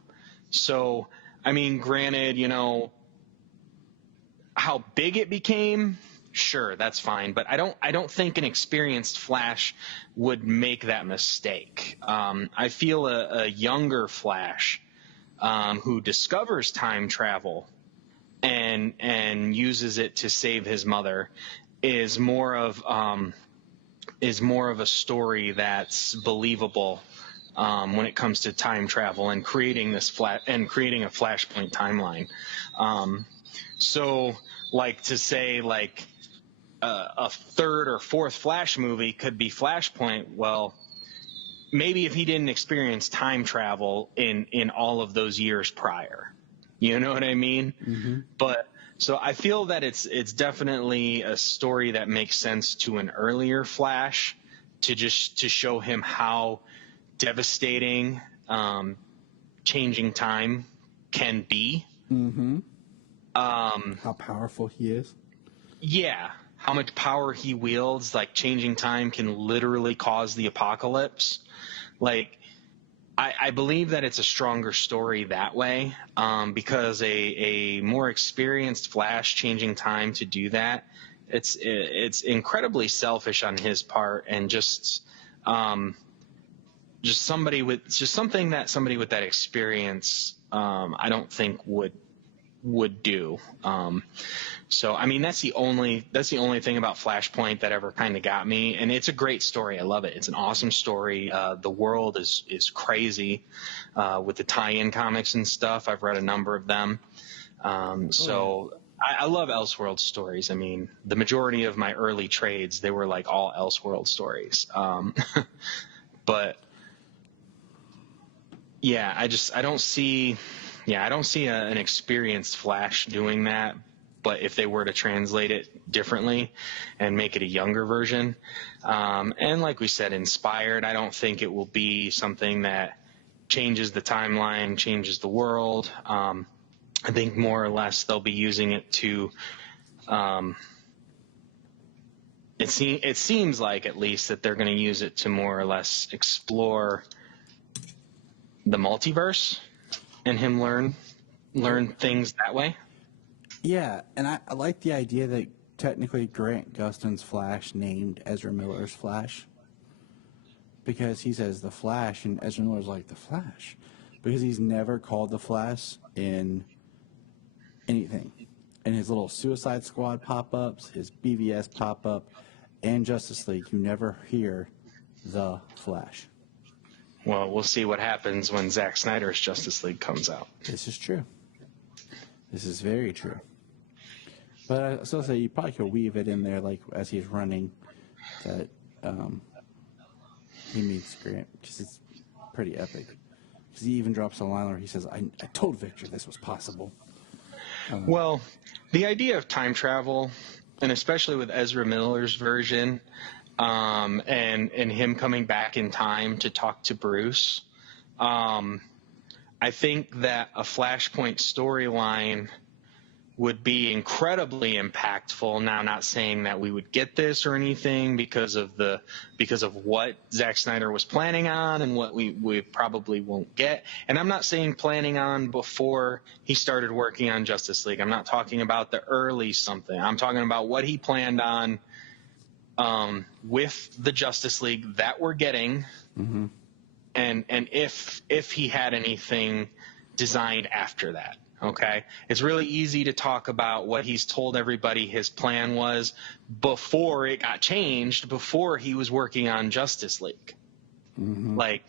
So, I mean, granted, you know, how big it became, sure, that's fine, but I don't think an experienced Flash would make that mistake. I feel a younger Flash who discovers time travel and uses it to save his mother is more of a story that's believable when it comes to time travel and creating a Flashpoint timeline. So, like, to say like a third or fourth Flash movie could be Flashpoint. Well, maybe if he didn't experience time travel in all of those years prior. You know what I mean? Mm-hmm. But so I feel that it's definitely a story that makes sense to an earlier Flash to show him how devastating changing time can be. Mm-hmm. How powerful he is. Yeah, how much power he wields, like changing time can literally cause the apocalypse. Like, I believe that it's a stronger story that way, because a more experienced Flash changing time to do that, it's incredibly selfish on his part, and just something that somebody with that experience, I don't think would do. So I mean, that's the only thing about Flashpoint that ever kind of got me, and it's a great story. I love it. It's an awesome story. The world is crazy with the tie-in comics and stuff. I've read a number of them. So I love Elseworld stories. I mean, the majority of my early trades, they were like all Elseworld stories. But yeah, I don't see an experienced Flash doing that. But if they were to translate it differently and make it a younger version, and like we said, inspired, I don't think it will be something that changes the timeline, changes the world. I think more or less they'll be using it to, it seems like at least that they're going to use it to more or less explore the multiverse and him learn things that way. Yeah, and I like the idea that technically Grant Gustin's Flash named Ezra Miller's Flash, because he says the Flash, and Ezra Miller's like, the Flash? Because he's never called the Flash in anything. In his little Suicide Squad pop-ups, his BVS pop-up, and Justice League, you never hear the Flash. Well, we'll see what happens when Zack Snyder's Justice League comes out. This is true. This is very true. But I still say you probably could weave it in there, like as he's running, that he meets Grant, because it's pretty epic. Because he even drops a line where he says, I told Victor this was possible. Well, the idea of time travel, and especially with Ezra Miller's version, and him coming back in time to talk to Bruce, I think that a Flashpoint storyline would be incredibly impactful. Now, not saying that we would get this or anything because of what Zack Snyder was planning on and what we probably won't get. And I'm not saying planning on before he started working on Justice League. I'm not talking about the early something. I'm talking about what he planned on with the Justice League that we're getting. Mm-hmm. And if he had anything designed after that. Okay, it's really easy to talk about what he's told everybody his plan was before it got changed, before he was working on Justice League. Mm-hmm. Like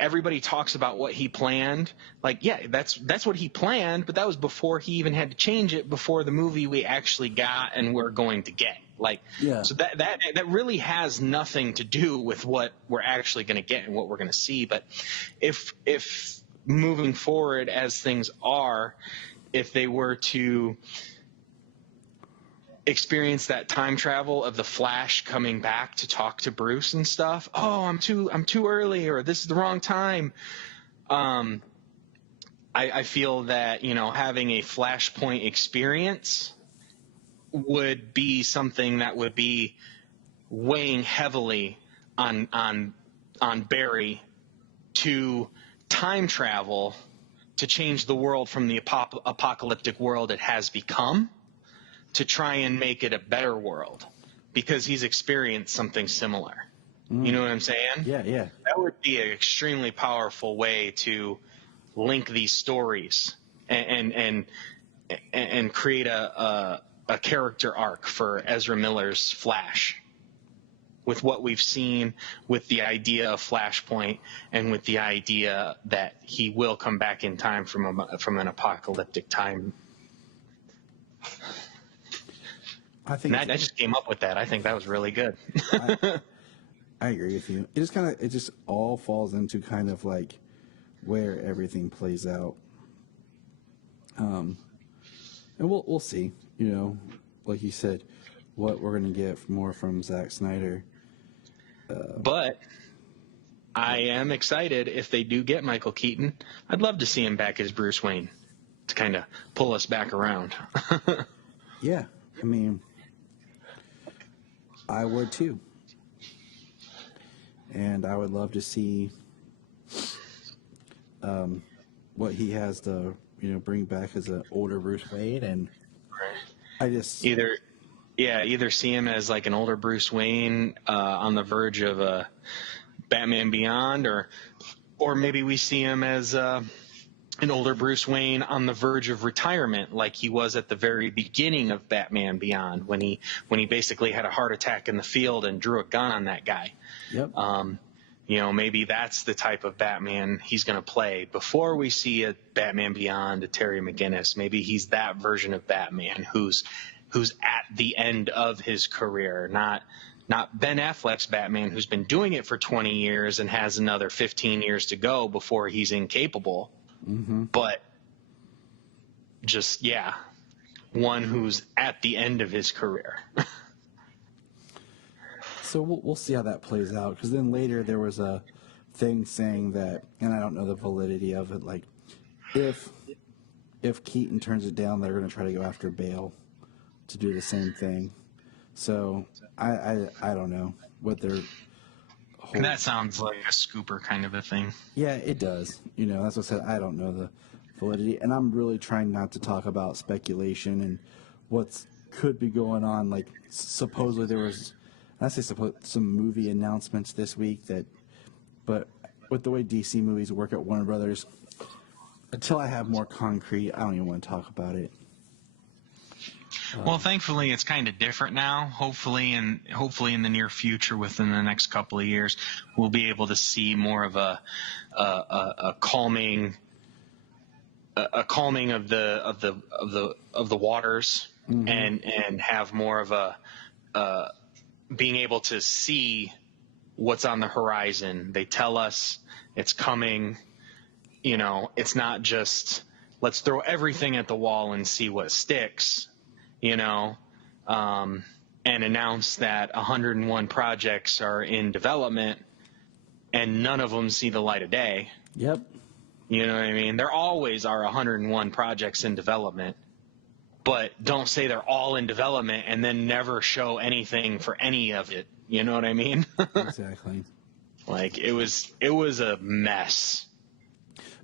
everybody talks about what he planned. Like, yeah, that's what he planned, but that was before he even had to change it, before the movie we actually got and we're going to get. Like, yeah. So that really has nothing to do with what we're actually going to get and what we're going to see. But if moving forward as things are, if they were to experience that time travel of the Flash coming back to talk to Bruce and stuff, oh, I'm too early, or this is the wrong time. I feel that, having a Flashpoint experience would be something that would be weighing heavily on Barry to time travel to change the world from the apocalyptic world it has become to try and make it a better world, because he's experienced something similar. You know what I'm saying? Yeah, yeah. That would be an extremely powerful way to link these stories and create a character arc for Ezra Miller's Flash, with what we've seen, with the idea of Flashpoint, and with the idea that he will come back in time from an apocalyptic time. I just came up with that. I think that was really good. I agree with you. It just all falls into kind of like where everything plays out. And we'll see, like you said, what we're going to get more from Zack Snyder. But I am excited if they do get Michael Keaton. I'd love to see him back as Bruce Wayne to kind of pull us back around. Yeah. I mean, I would too. And I would love to see what he has to, bring back as an older Bruce Wayne. And I just either see him as like an older Bruce Wayne on the verge of a Batman Beyond, or maybe we see him as an older Bruce Wayne on the verge of retirement, like he was at the very beginning of Batman Beyond, when he basically had a heart attack in the field and drew a gun on that guy. Yep. Maybe that's the type of Batman he's going to play before we see a Batman Beyond, a Terry McGinnis. Maybe he's that version of Batman who's at the end of his career, not Ben Affleck's Batman, who's been doing it for 20 years and has another 15 years to go before he's incapable. Mm-hmm. But just, one who's at the end of his career. So we'll see how that plays out, because then later there was a thing saying that, and I don't know the validity of it, like if Keaton turns it down, they're going to try to go after Bale to do the same thing. So I don't know what they're. And that sounds like a scooper kind of a thing. Yeah, it does. That's what I said. I don't know the validity, and I'm really trying not to talk about speculation and what could be going on. Like supposedly there was. I say some movie announcements this week but with the way DC movies work at Warner Brothers, until I have more concrete, I don't even want to talk about it. Well, thankfully, it's kind of different now. Hopefully in the near future, within the next couple of years, we'll be able to see more of a calming of the waters, mm-hmm. and have more of a being able to see what's on the horizon. They tell us it's coming. It's not just let's throw everything at the wall and see what sticks, and announce that 101 projects are in development and none of them see the light of day. Yep. You know what I mean? There always are 101 projects in development. But don't say they're all in development and then never show anything for any of it. You know what I mean? Exactly. Like it was a mess.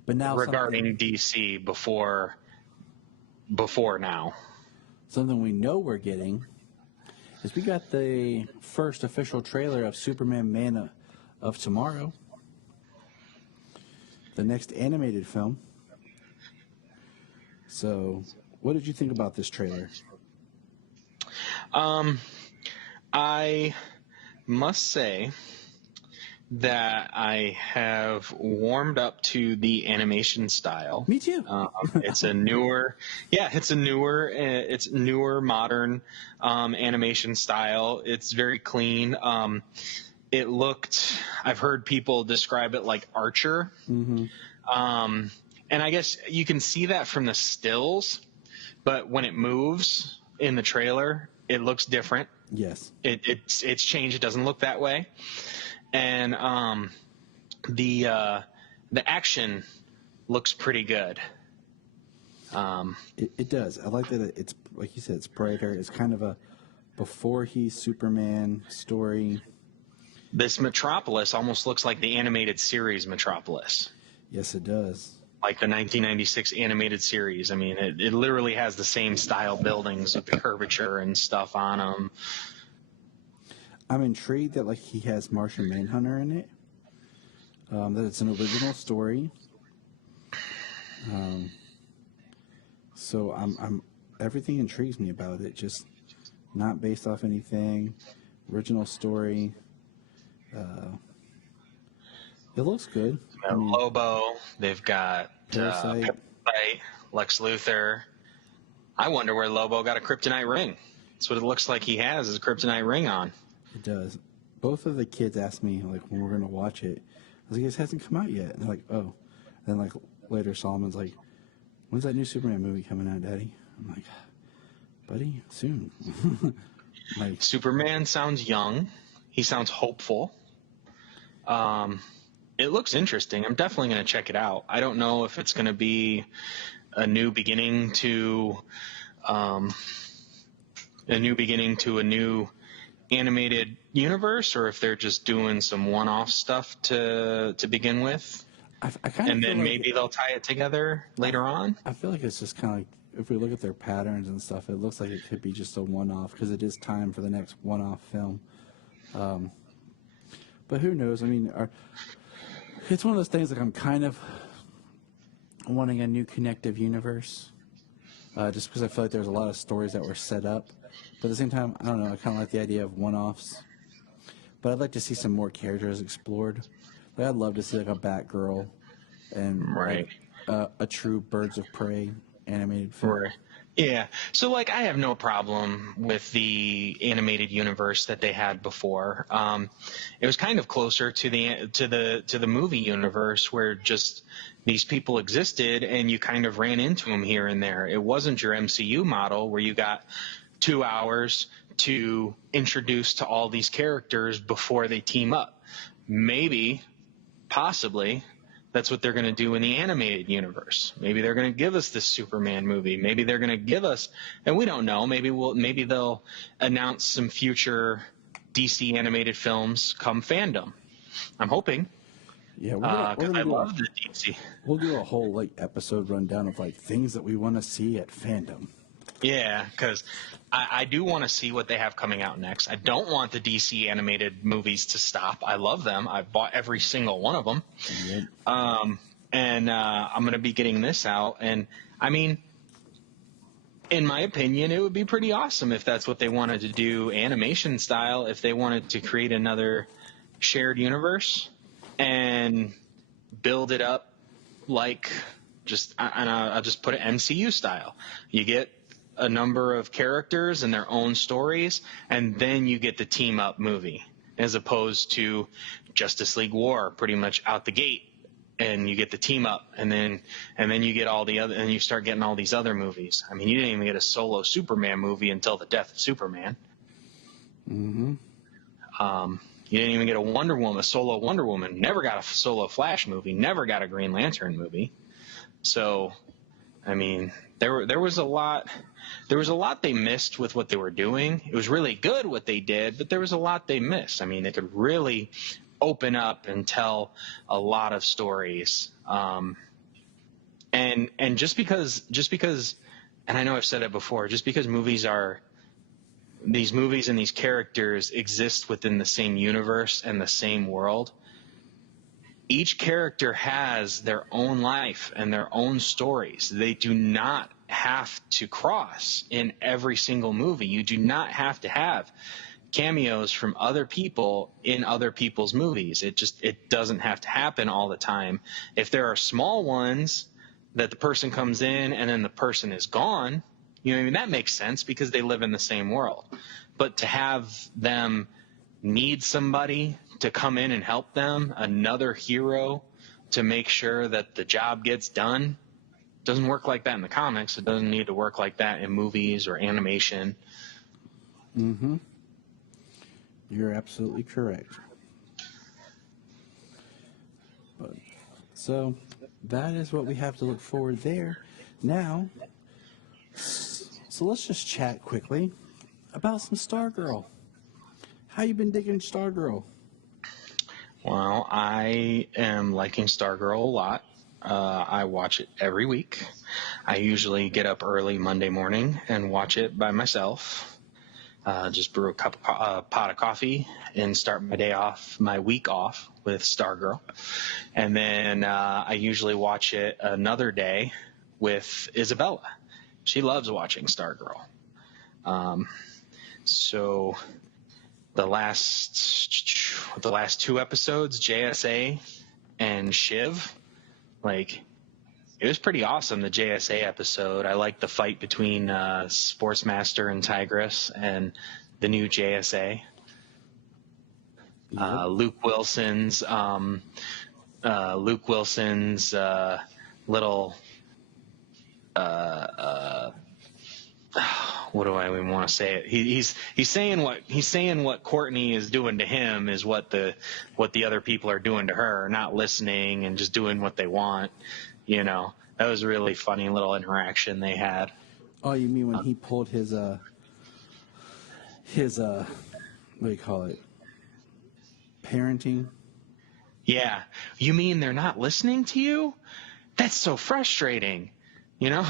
But now regarding DC before now. Something we know we're getting is we got the first official trailer of Superman Man of Tomorrow, the next animated film. So, what did you think about this trailer? I must say that I have warmed up to the animation style. Me too. It's newer, modern animation style. It's very clean. I've heard people describe it like Archer. Mm-hmm. And I guess you can see that from the stills, but when it moves in the trailer, it looks different. Yes. It's changed. It doesn't look that way. And the action looks pretty good. It does. I like that it's, like you said, it's brighter. It's kind of a before he's Superman story. This Metropolis almost looks like the animated series Metropolis. Yes, it does. Like the 1996 animated series. I mean, it literally has the same style buildings with the curvature and stuff on them. I'm intrigued that like he has Martian Manhunter in it. That it's an original story. So I'm everything intrigues me about it. Just not based off anything. Original story. It looks good. Lobo. They've got Parasite, Lex Luthor. I wonder where Lobo got a kryptonite ring. That's what it looks like he has, is a kryptonite ring on. It does. Both of the kids asked me like when we're gonna watch it. I was like, it hasn't come out yet. And they're like, oh. And then like later Solomon's like, when's that new Superman movie coming out, Daddy? I'm like, buddy, soon. Like, Superman sounds young. He sounds hopeful. It looks interesting. I'm definitely going to check it out. I don't know if it's going to be a new beginning to a new animated universe, or if they're just doing some one-off stuff to begin with, I kind of and feel then like maybe they'll tie it together later on. I feel like it's just kind of like, if we look at their patterns and stuff, it looks like it could be just a one-off because it is time for the next one-off film. But who knows? I mean, it's one of those things like I'm kind of wanting a new connective universe, just because I feel like there's a lot of stories that were set up. But at the same time, I don't know, I kind of like the idea of one-offs. But I'd like to see some more characters explored. Like, I'd love to see like a Batgirl and Right. like, a true Birds of Prey animated film. Right. Yeah. So like I have no problem with the animated universe that they had before. It was kind of closer to the movie universe where just these people existed and you kind of ran into them here and there. It wasn't your MCU model where you got 2 hours to introduce to all these characters before they team up. Maybe, possibly, that's what they're going to do in the animated universe. Maybe they're going to give us this Superman movie. Maybe they're going to give us, and we don't know. Maybe they'll announce some future DC animated films come fandom. I'm hoping. Yeah, we're Because gonna I do love the DC. we'll do a whole like episode rundown of like things that we want to see at fandom. Yeah, because I do want to see what they have coming out next. I don't want the DC animated movies to stop. I love them. I've bought every single one of them. Yep. And I'm going to be getting this out. And, I mean, in my opinion, it would be pretty awesome if that's what they wanted to do animation style, if they wanted to create another shared universe and build it up like I'll just put it MCU style. You get a number of characters and their own stories, and then you get the team up movie, as opposed to Justice League War pretty much out the gate, and you get the team up, and then you get all the other, and you start getting all these other movies. I mean, you didn't even get a solo Superman movie until the death of Superman. Mm-hmm. You didn't even get a solo Wonder Woman. Never got a solo Flash movie. Never got a Green Lantern movie. So, I mean, there was a lot. There was a lot they missed with what they were doing. It was really good what they did, but there was a lot they missed. I mean, they could really open up and tell a lot of stories. And just because, and I know I've said it before, just because these movies and these characters exist within the same universe and the same world, each character has their own life and their own stories. They do not have to cross in every single movie. You do not have to have cameos from other people in other people's movies. It doesn't have to happen all the time. If there are small ones that the person comes in and then the person is gone, you know what I mean? That makes sense because they live in the same world. But to have them need somebody to come in and help them, another hero to make sure that the job gets done, doesn't work like that in the comics. It doesn't need to work like that in movies or animation. Mm-hmm. You're absolutely correct. But, so that is what we have to look forward there. Now, so let's just chat quickly about some Stargirl. How you been digging Stargirl? Well, I am liking Stargirl a lot. I watch it every week. I usually get up early Monday morning and watch it by myself. Just brew a pot of coffee and start my week off with Stargirl. And then I usually watch it another day with Isabella. She loves watching Stargirl. So the last 2 episodes, JSA and Shiv, like, it was pretty awesome, the JSA episode. I liked the fight between Sportsmaster and Tigress and the new JSA. Luke Wilson's little what do I even want to say it? He's saying what Courtney is doing to him is what the other people are doing to her, not listening and just doing what they want. You know, that was a really funny little interaction they had. Oh, you mean when he pulled his what do you call it? Parenting. Yeah. You mean they're not listening to you? That's so frustrating. You know?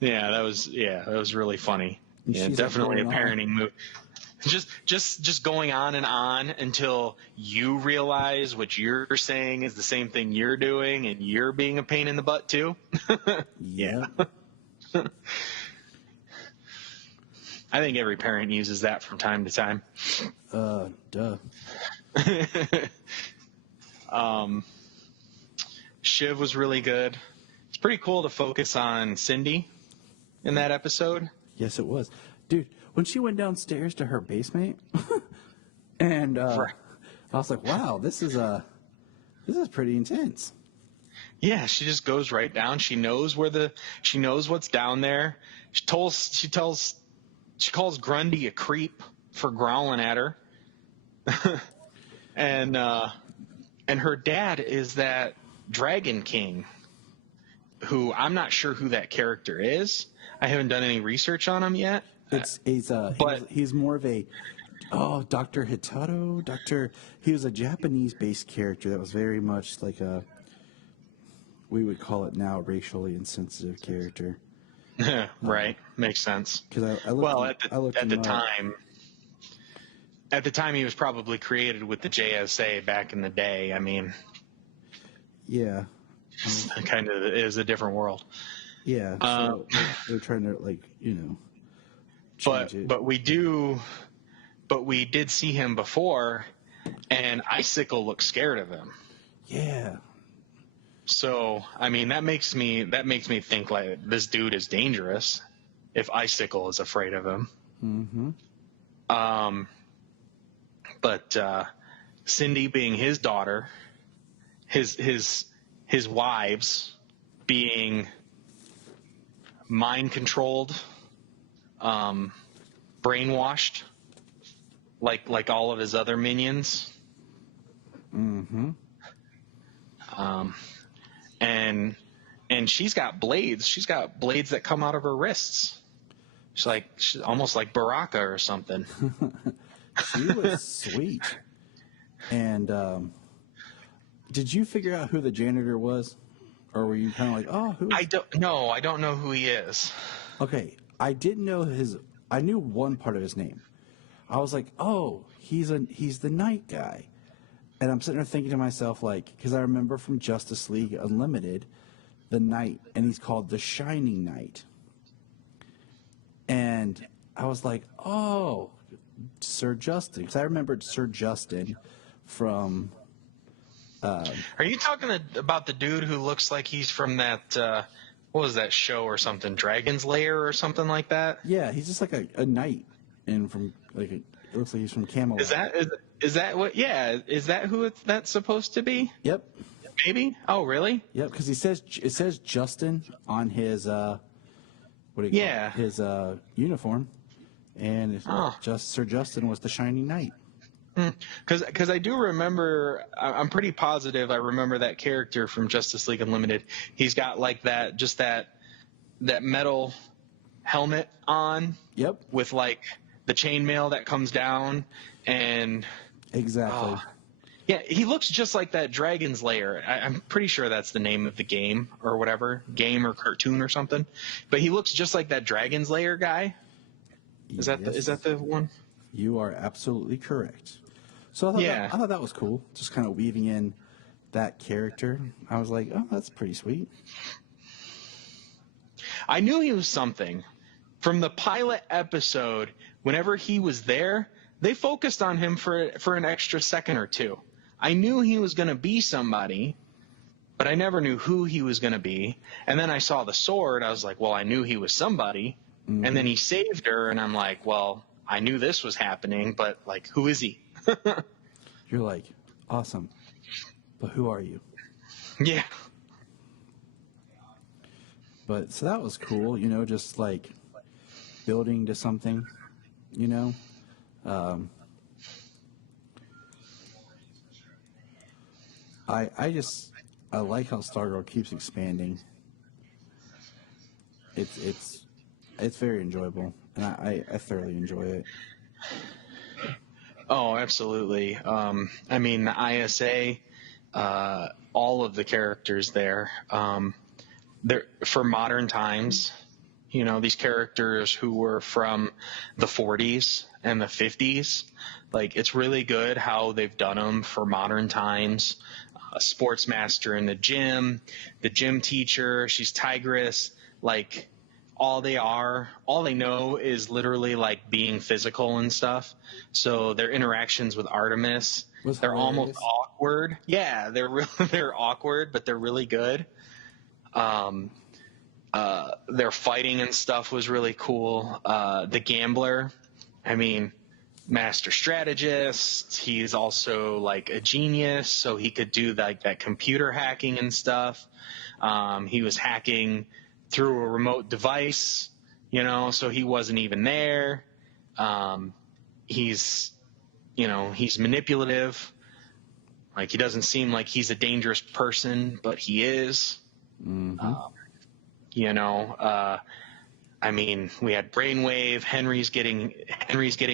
Yeah, that was really funny. And Yeah, she's definitely a like going on. parenting move. Just going on and on until you realize what you're saying is the same thing you're doing and you're being a pain in the butt too. Yeah. I think every parent uses that from time to time. Duh. Shiv was really good. It's pretty cool to focus on Cindy in that episode. Yes, it was. Dude, when she went downstairs to her basement, and Right. I was like, wow, this is pretty intense. Yeah, she just goes right down. She knows what's down there. She calls Grundy a creep for growling at her. and her dad is that Dragon King, who I'm not sure who that character is. I haven't done any research on him yet. He's more of a Dr. Hitato. He was a Japanese-based character that was very much like we would call it now racially insensitive character. Right, makes sense. Because at the time he was probably created with the JSA back in the day. I mean, yeah, it kind of is a different world. Yeah, so they're trying to change it. But we did see him before, and Icicle looked scared of him. Yeah. So I mean that makes me think like this dude is dangerous if Icicle is afraid of him. Mm-hmm. But Cindy being his daughter, his wives being mind controlled, brainwashed, like all of his other minions. Mm-hmm. And she's got blades. She's got blades that come out of her wrists. She's almost like Baraka or something. She was sweet. And did you figure out who the janitor was? Or were you kind of like, oh, who is... I don't know who he is. Okay, I didn't know I knew one part of his name. I was like, oh, he's the night guy. And I'm sitting there thinking to myself, like, because I remember from Justice League Unlimited, the Knight, and he's called the Shining Knight. And I was like, oh, Sir Justin, because I remembered Sir Justin from... Are you talking about the dude who looks like he's from that, what was that show or something, Dragon's Lair or something like that? Yeah, he's just like a knight, and from it looks like he's from Camelot. Is that what? Yeah, is that who that's supposed to be? Yep. Maybe. Oh, really? Yep, because it says Justin on his his uniform, and Sir Justin was the Shining Knight. Because I do remember, I'm pretty positive I remember that character from Justice League Unlimited. He's got like that metal helmet on. Yep. With like the chainmail that comes down and. Exactly. Yeah, he looks just like that Dragon's Lair. I'm pretty sure that's the name of the game or whatever, game or cartoon or something. But he looks just like that Dragon's Lair guy. Is that the one? You are absolutely correct. So I thought that was cool, just kind of weaving in that character. I was like, oh, that's pretty sweet. I knew he was something. From the pilot episode, whenever he was there, they focused on him for an extra second or two. I knew he was going to be somebody, but I never knew who he was going to be. And then I saw the sword. I was like, well, I knew he was somebody. Mm-hmm. And then he saved her, and I'm like, well, I knew this was happening, but, like, who is he? You're like, awesome, but who are you? Yeah. But, so that was cool, just, like, building to something, I like how Stargirl keeps expanding. It's very enjoyable, and I thoroughly enjoy it. Oh, absolutely. I mean, the ISA, all of the characters there, they're for modern times. You know, these characters who were from the 40s and the 50s, like, it's really good how they've done them for modern times. A sports master in the gym teacher, she's Tigress, like, all they know is literally like being physical and stuff. So their interactions with Artemis, they're almost awkward. Yeah, they're awkward, but they're really good. Their fighting and stuff was really cool. The gambler, I mean, master strategist. He's also like a genius, so he could do like that computer hacking and stuff. He was hacking through a remote device, you know, so he wasn't even there. He's manipulative. Like, he doesn't seem like he's a dangerous person, but he is. Mm-hmm. I mean, we had Brainwave. Henry's getting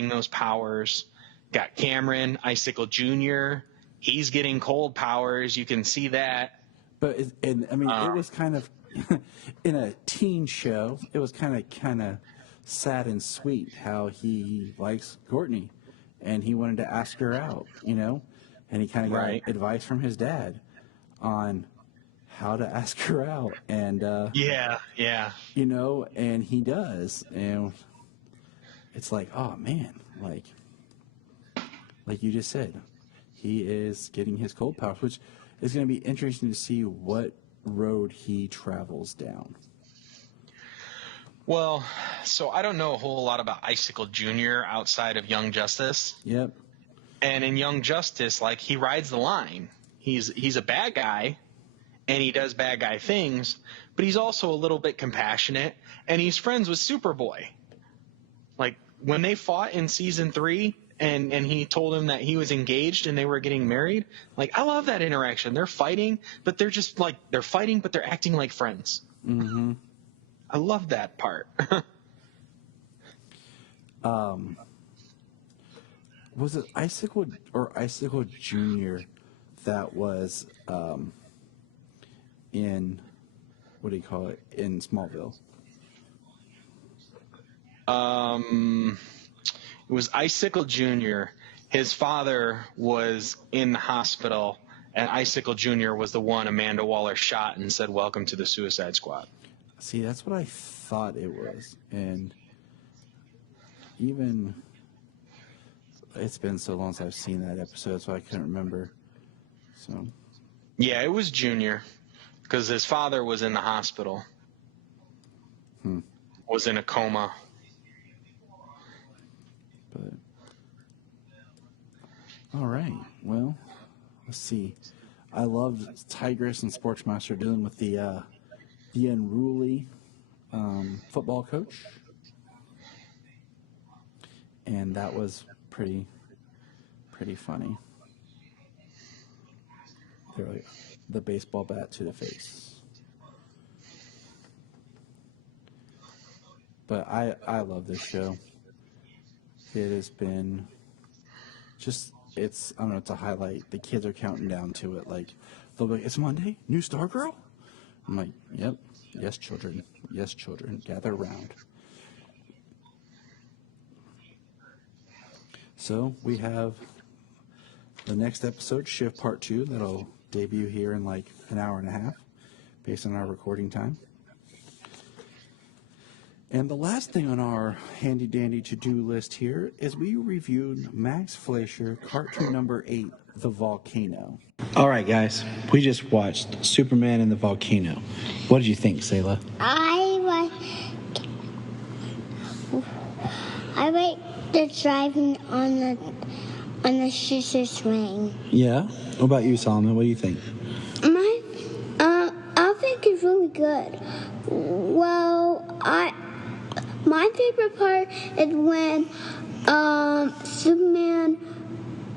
those powers. Got Cameron, Icicle Jr. He's getting cold powers. You can see that. But it was kind of in a teen show. It was kind of sad and sweet how he likes Courtney, and he wanted to ask her out, you know, and he kind of got advice from his dad on how to ask her out, and yeah, you know, and he does, and it's like, oh man, like you just said, he is getting his cold powers, which is going to be interesting to see what road he travels down. Well, so I don't know a whole lot about Icicle Jr. outside of Young Justice. Yep. And in Young Justice, like, he rides the line. He's a bad guy, and he does bad guy things, but he's also a little bit compassionate, and he's friends with Superboy. Like, when they fought in season 3, and he told him that he was engaged and they were getting married, like, I love that interaction. They're fighting, but they're just like, they're fighting, but they're acting like friends. Mm-hmm. I love that part. Was it Icicle or Icicle Jr. that was in, what do you call it, in Smallville? It was Icicle Jr. His father was in the hospital, and Icicle Jr. was the one Amanda Waller shot and said, "Welcome to the Suicide Squad." See, that's what I thought it was. And even, it's been so long since I've seen that episode, so I couldn't remember. So, yeah, it was Junior, because his father was in the hospital. Was in a coma. But, all right. Well, let's see. I loved Tigress and Sportsmaster dealing with the unruly football coach, and that was pretty funny. They're like the baseball bat to the face. But I love this show. It has been just, it's, I don't know, it's a highlight. The kids are counting down to it. Like, they'll be like, it's Monday? New Stargirl? I'm like, yep. Yes, children. Yes, children. Gather around. So, we have the next episode, Shift Part 2, that'll debut here in like an hour and a half, based on our recording time. And the last thing on our handy-dandy to-do list here is we reviewed Max Fleschier Cartoon number 8, The Volcano. All right, guys. We just watched Superman and the Volcano. What did you think, Selah? I like the driving on the scissor swing. Yeah? What about you, Solomon? What do you think? I think it's really good. Well, my favorite part is when Superman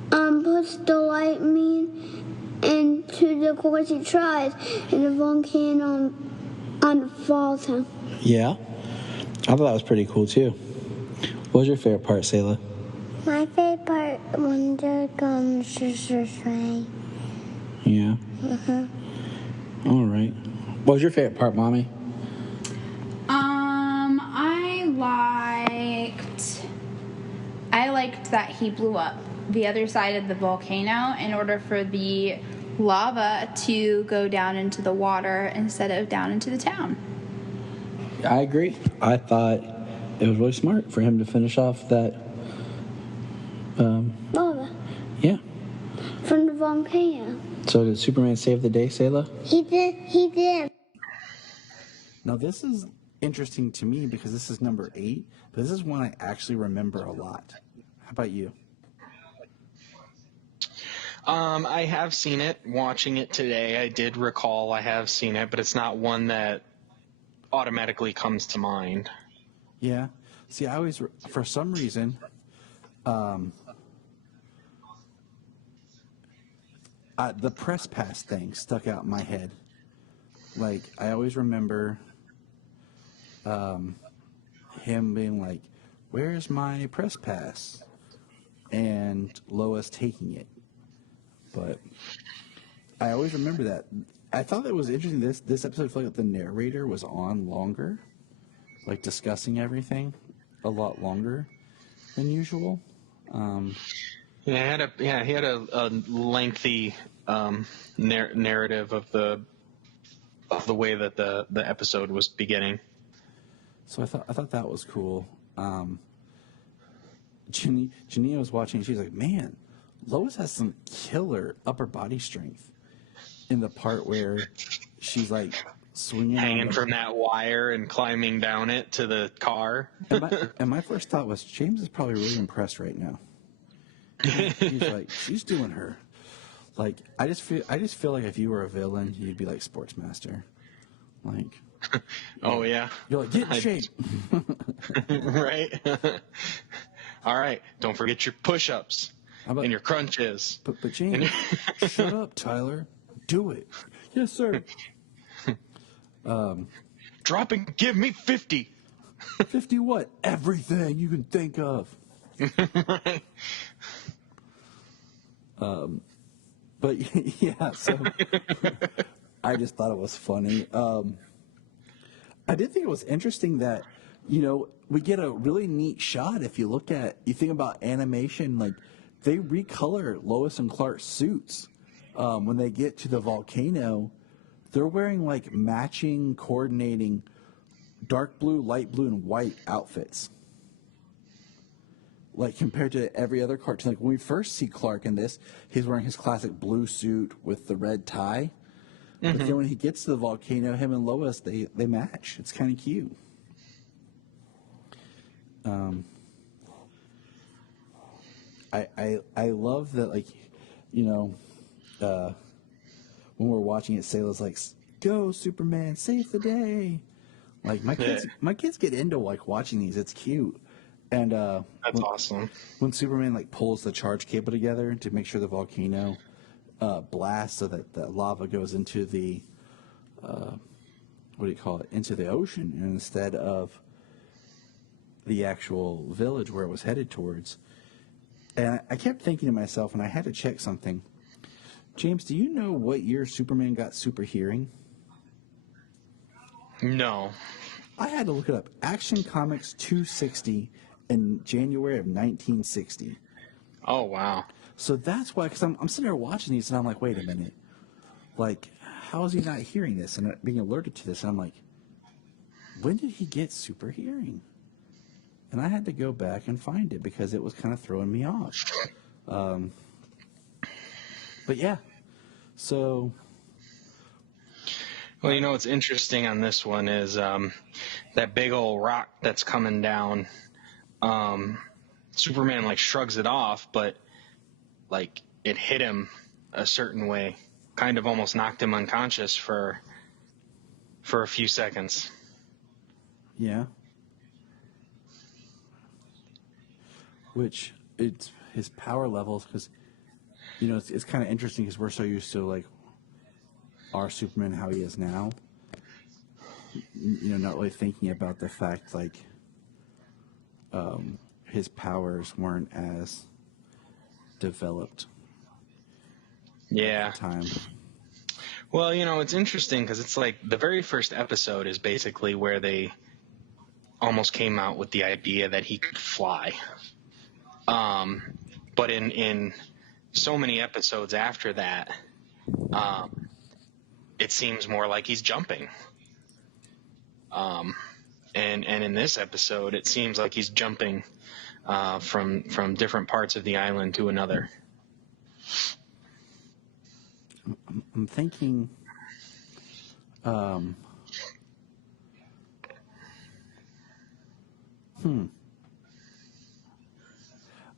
puts the lightning into the course he tries, and the volcano falls him. Yeah? I thought that was pretty cool, too. What was your favorite part, Selah? My favorite favorite part when they're going to Yeah. All right. What was your favorite part, Mommy? I liked that he blew up the other side of the volcano in order for the lava to go down into the water instead of down into the town. I agree. I thought it was really smart for him to finish off that. lava Yeah. from the volcano. So did Superman save the day, Sayla? He did. Now, this is interesting to me because this is number 8, but this is one I actually remember a lot. How about you? I have seen it. Watching it today, I did recall I have seen it, but it's not one that automatically comes to mind. Yeah. See, I always, for some reason, the press pass thing stuck out in my head. Like, I always remember him being like, "Where's my press pass?" and Lois taking it. But I always remember that. I thought that was interesting. This episode, I felt like the narrator was on longer, like discussing everything a lot longer than usual. He had a lengthy narrative of the way that the episode was beginning. So I thought that was cool. Jania was watching. She's like, "Man, Lois has some killer upper body strength." In the part where she's like swinging, Hanging from that wire and climbing down it to the car. and my first thought was, James is probably really impressed right now. He's like, she's doing her. Like, I just feel like if you were a villain, you'd be like Sportsmaster. Like, oh yeah, you're like, get in shape. Right. All right, don't forget your push-ups and your crunches. But James, shut up, Tyler. Do it. Yes, sir. Drop and give me 50. 50 what? Everything you can think of. Right. But yeah, so I just thought it was funny. I did think it was interesting that, we get a really neat shot if you think about animation, like they recolor Lois and Clark's suits. When they get to the volcano, they're wearing like matching, coordinating dark blue, light blue, and white outfits. Like compared to every other cartoon. Like when we first see Clark in this, he's wearing his classic blue suit with the red tie. Mm-hmm. But then when he gets to the volcano, him and Lois, they match. It's kind of cute. I love that, like, when we're watching it, Sayla's like, "Go, Superman, save the day!" Like my kids get into like watching these. It's cute, and that's awesome. When Superman like pulls the charge cable together to make sure the volcano blasts so that the lava goes into the into the ocean instead of the actual village where it was headed towards. And I kept thinking to myself, and I had to check something. James, do you know what year Superman got super hearing? No. I had to look it up. Action Comics 260 in January of 1960. Oh, wow. So that's why, because I'm sitting there watching these, and I'm like, wait a minute. Like, how is he not hearing this and being alerted to this? And I'm like, when did he get super hearing? And I had to go back and find it because it was kind of throwing me off. But yeah, so. Well, what's interesting on this one is that big old rock that's coming down. Superman like shrugs it off, but like it hit him a certain way, kind of almost knocked him unconscious for a few seconds. Yeah. Which it's his power levels, because it's kind of interesting because we're so used to like our Superman how he is now. Not really thinking about the fact like his powers weren't as developed Yeah. at the time. Well, it's interesting because it's like the very first episode is basically where they almost came out with the idea that he could fly. But in so many episodes after that, it seems more like he's jumping. And in this episode, it seems like he's jumping from different parts of the island to another. I'm thinking, I'm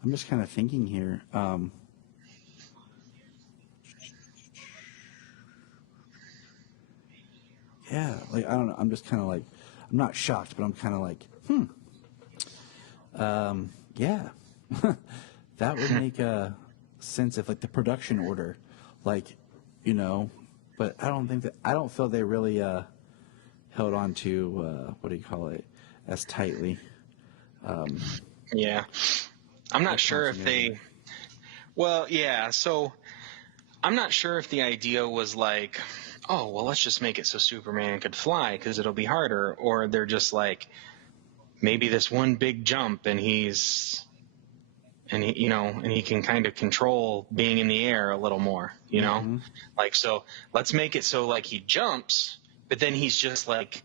just kind of thinking here. Yeah, like, I don't know. I'm just kind of like, I'm not shocked, but I'm kind of like, yeah. That would make sense if, like, the production order, like, but I don't feel they really held on to, what do you call it, as tightly. Yeah. I'm not sure if they, well, yeah, so I'm not sure if the idea was like, oh, well, let's just make it so Superman could fly because it'll be harder, or they're just like, maybe this one big jump and he can kind of control being in the air a little more, Mm-hmm. like, so let's make it so like he jumps, but then he's just like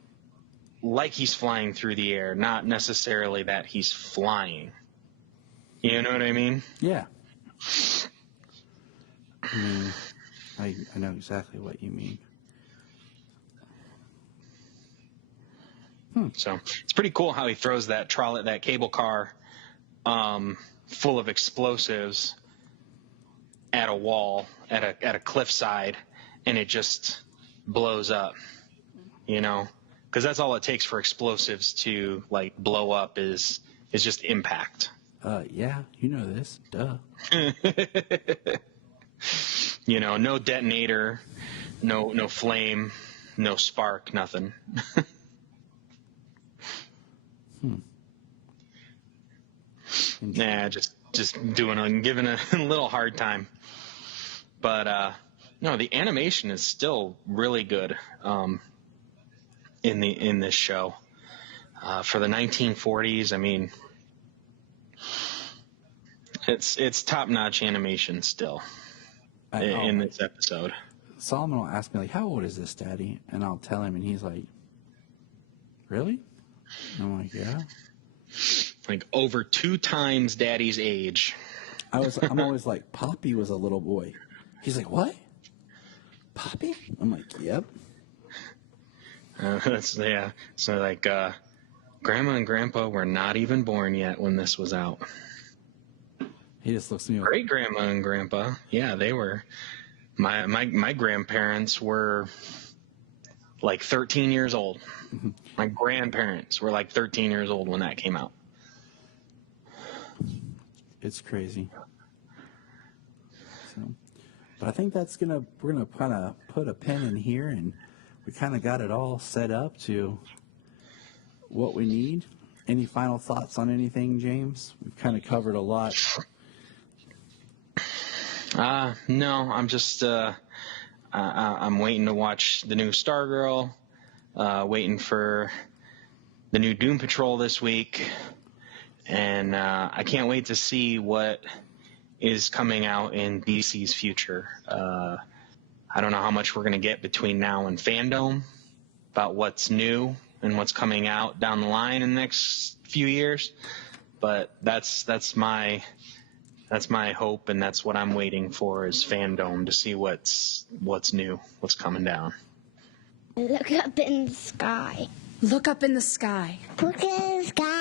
he's flying through the air, not necessarily that he's flying. You know what I mean? Yeah. I mean, I know exactly what you mean. So it's pretty cool how he throws that cable car full of explosives at a wall, at a cliffside, and it just blows up, because that's all it takes for explosives to like blow up is just impact. Yeah, you know this. Duh. No detonator, no flame, no spark, nothing. Nah, just giving a little hard time. But no, the animation is still really good in this show. For the 1940s, I mean, it's top-notch animation still in this episode. Solomon will ask me, like, how old is this, Daddy? And I'll tell him, and he's like, really? And I'm like, yeah. Like over 2 times Daddy's age. I'm always like, Poppy was a little boy. He's like, what? Poppy? I'm like, yep. Yeah. So like, Grandma and Grandpa were not even born yet when this was out. He just looks at me like, Great Grandma and Grandpa, yeah, they were. My grandparents were like 13 years old. Mm-hmm. My grandparents were like 13 years old when that came out. It's crazy. So, but I think we're gonna kind of put a pin in here, and we kind of got it all set up to what we need. Any final thoughts on anything, James? We've kind of covered a lot. No, I'm just I'm waiting to watch the new Stargirl, waiting for the new Doom Patrol this week, and I can't wait to see what is coming out in DC's future. I don't know how much we're going to get between now and fandom about what's new and what's coming out down the line in the next few years, but that's my hope, and that's what I'm waiting for is fandom to see what's new, what's coming down. Look up in the sky. Look up in the sky. Look in the sky.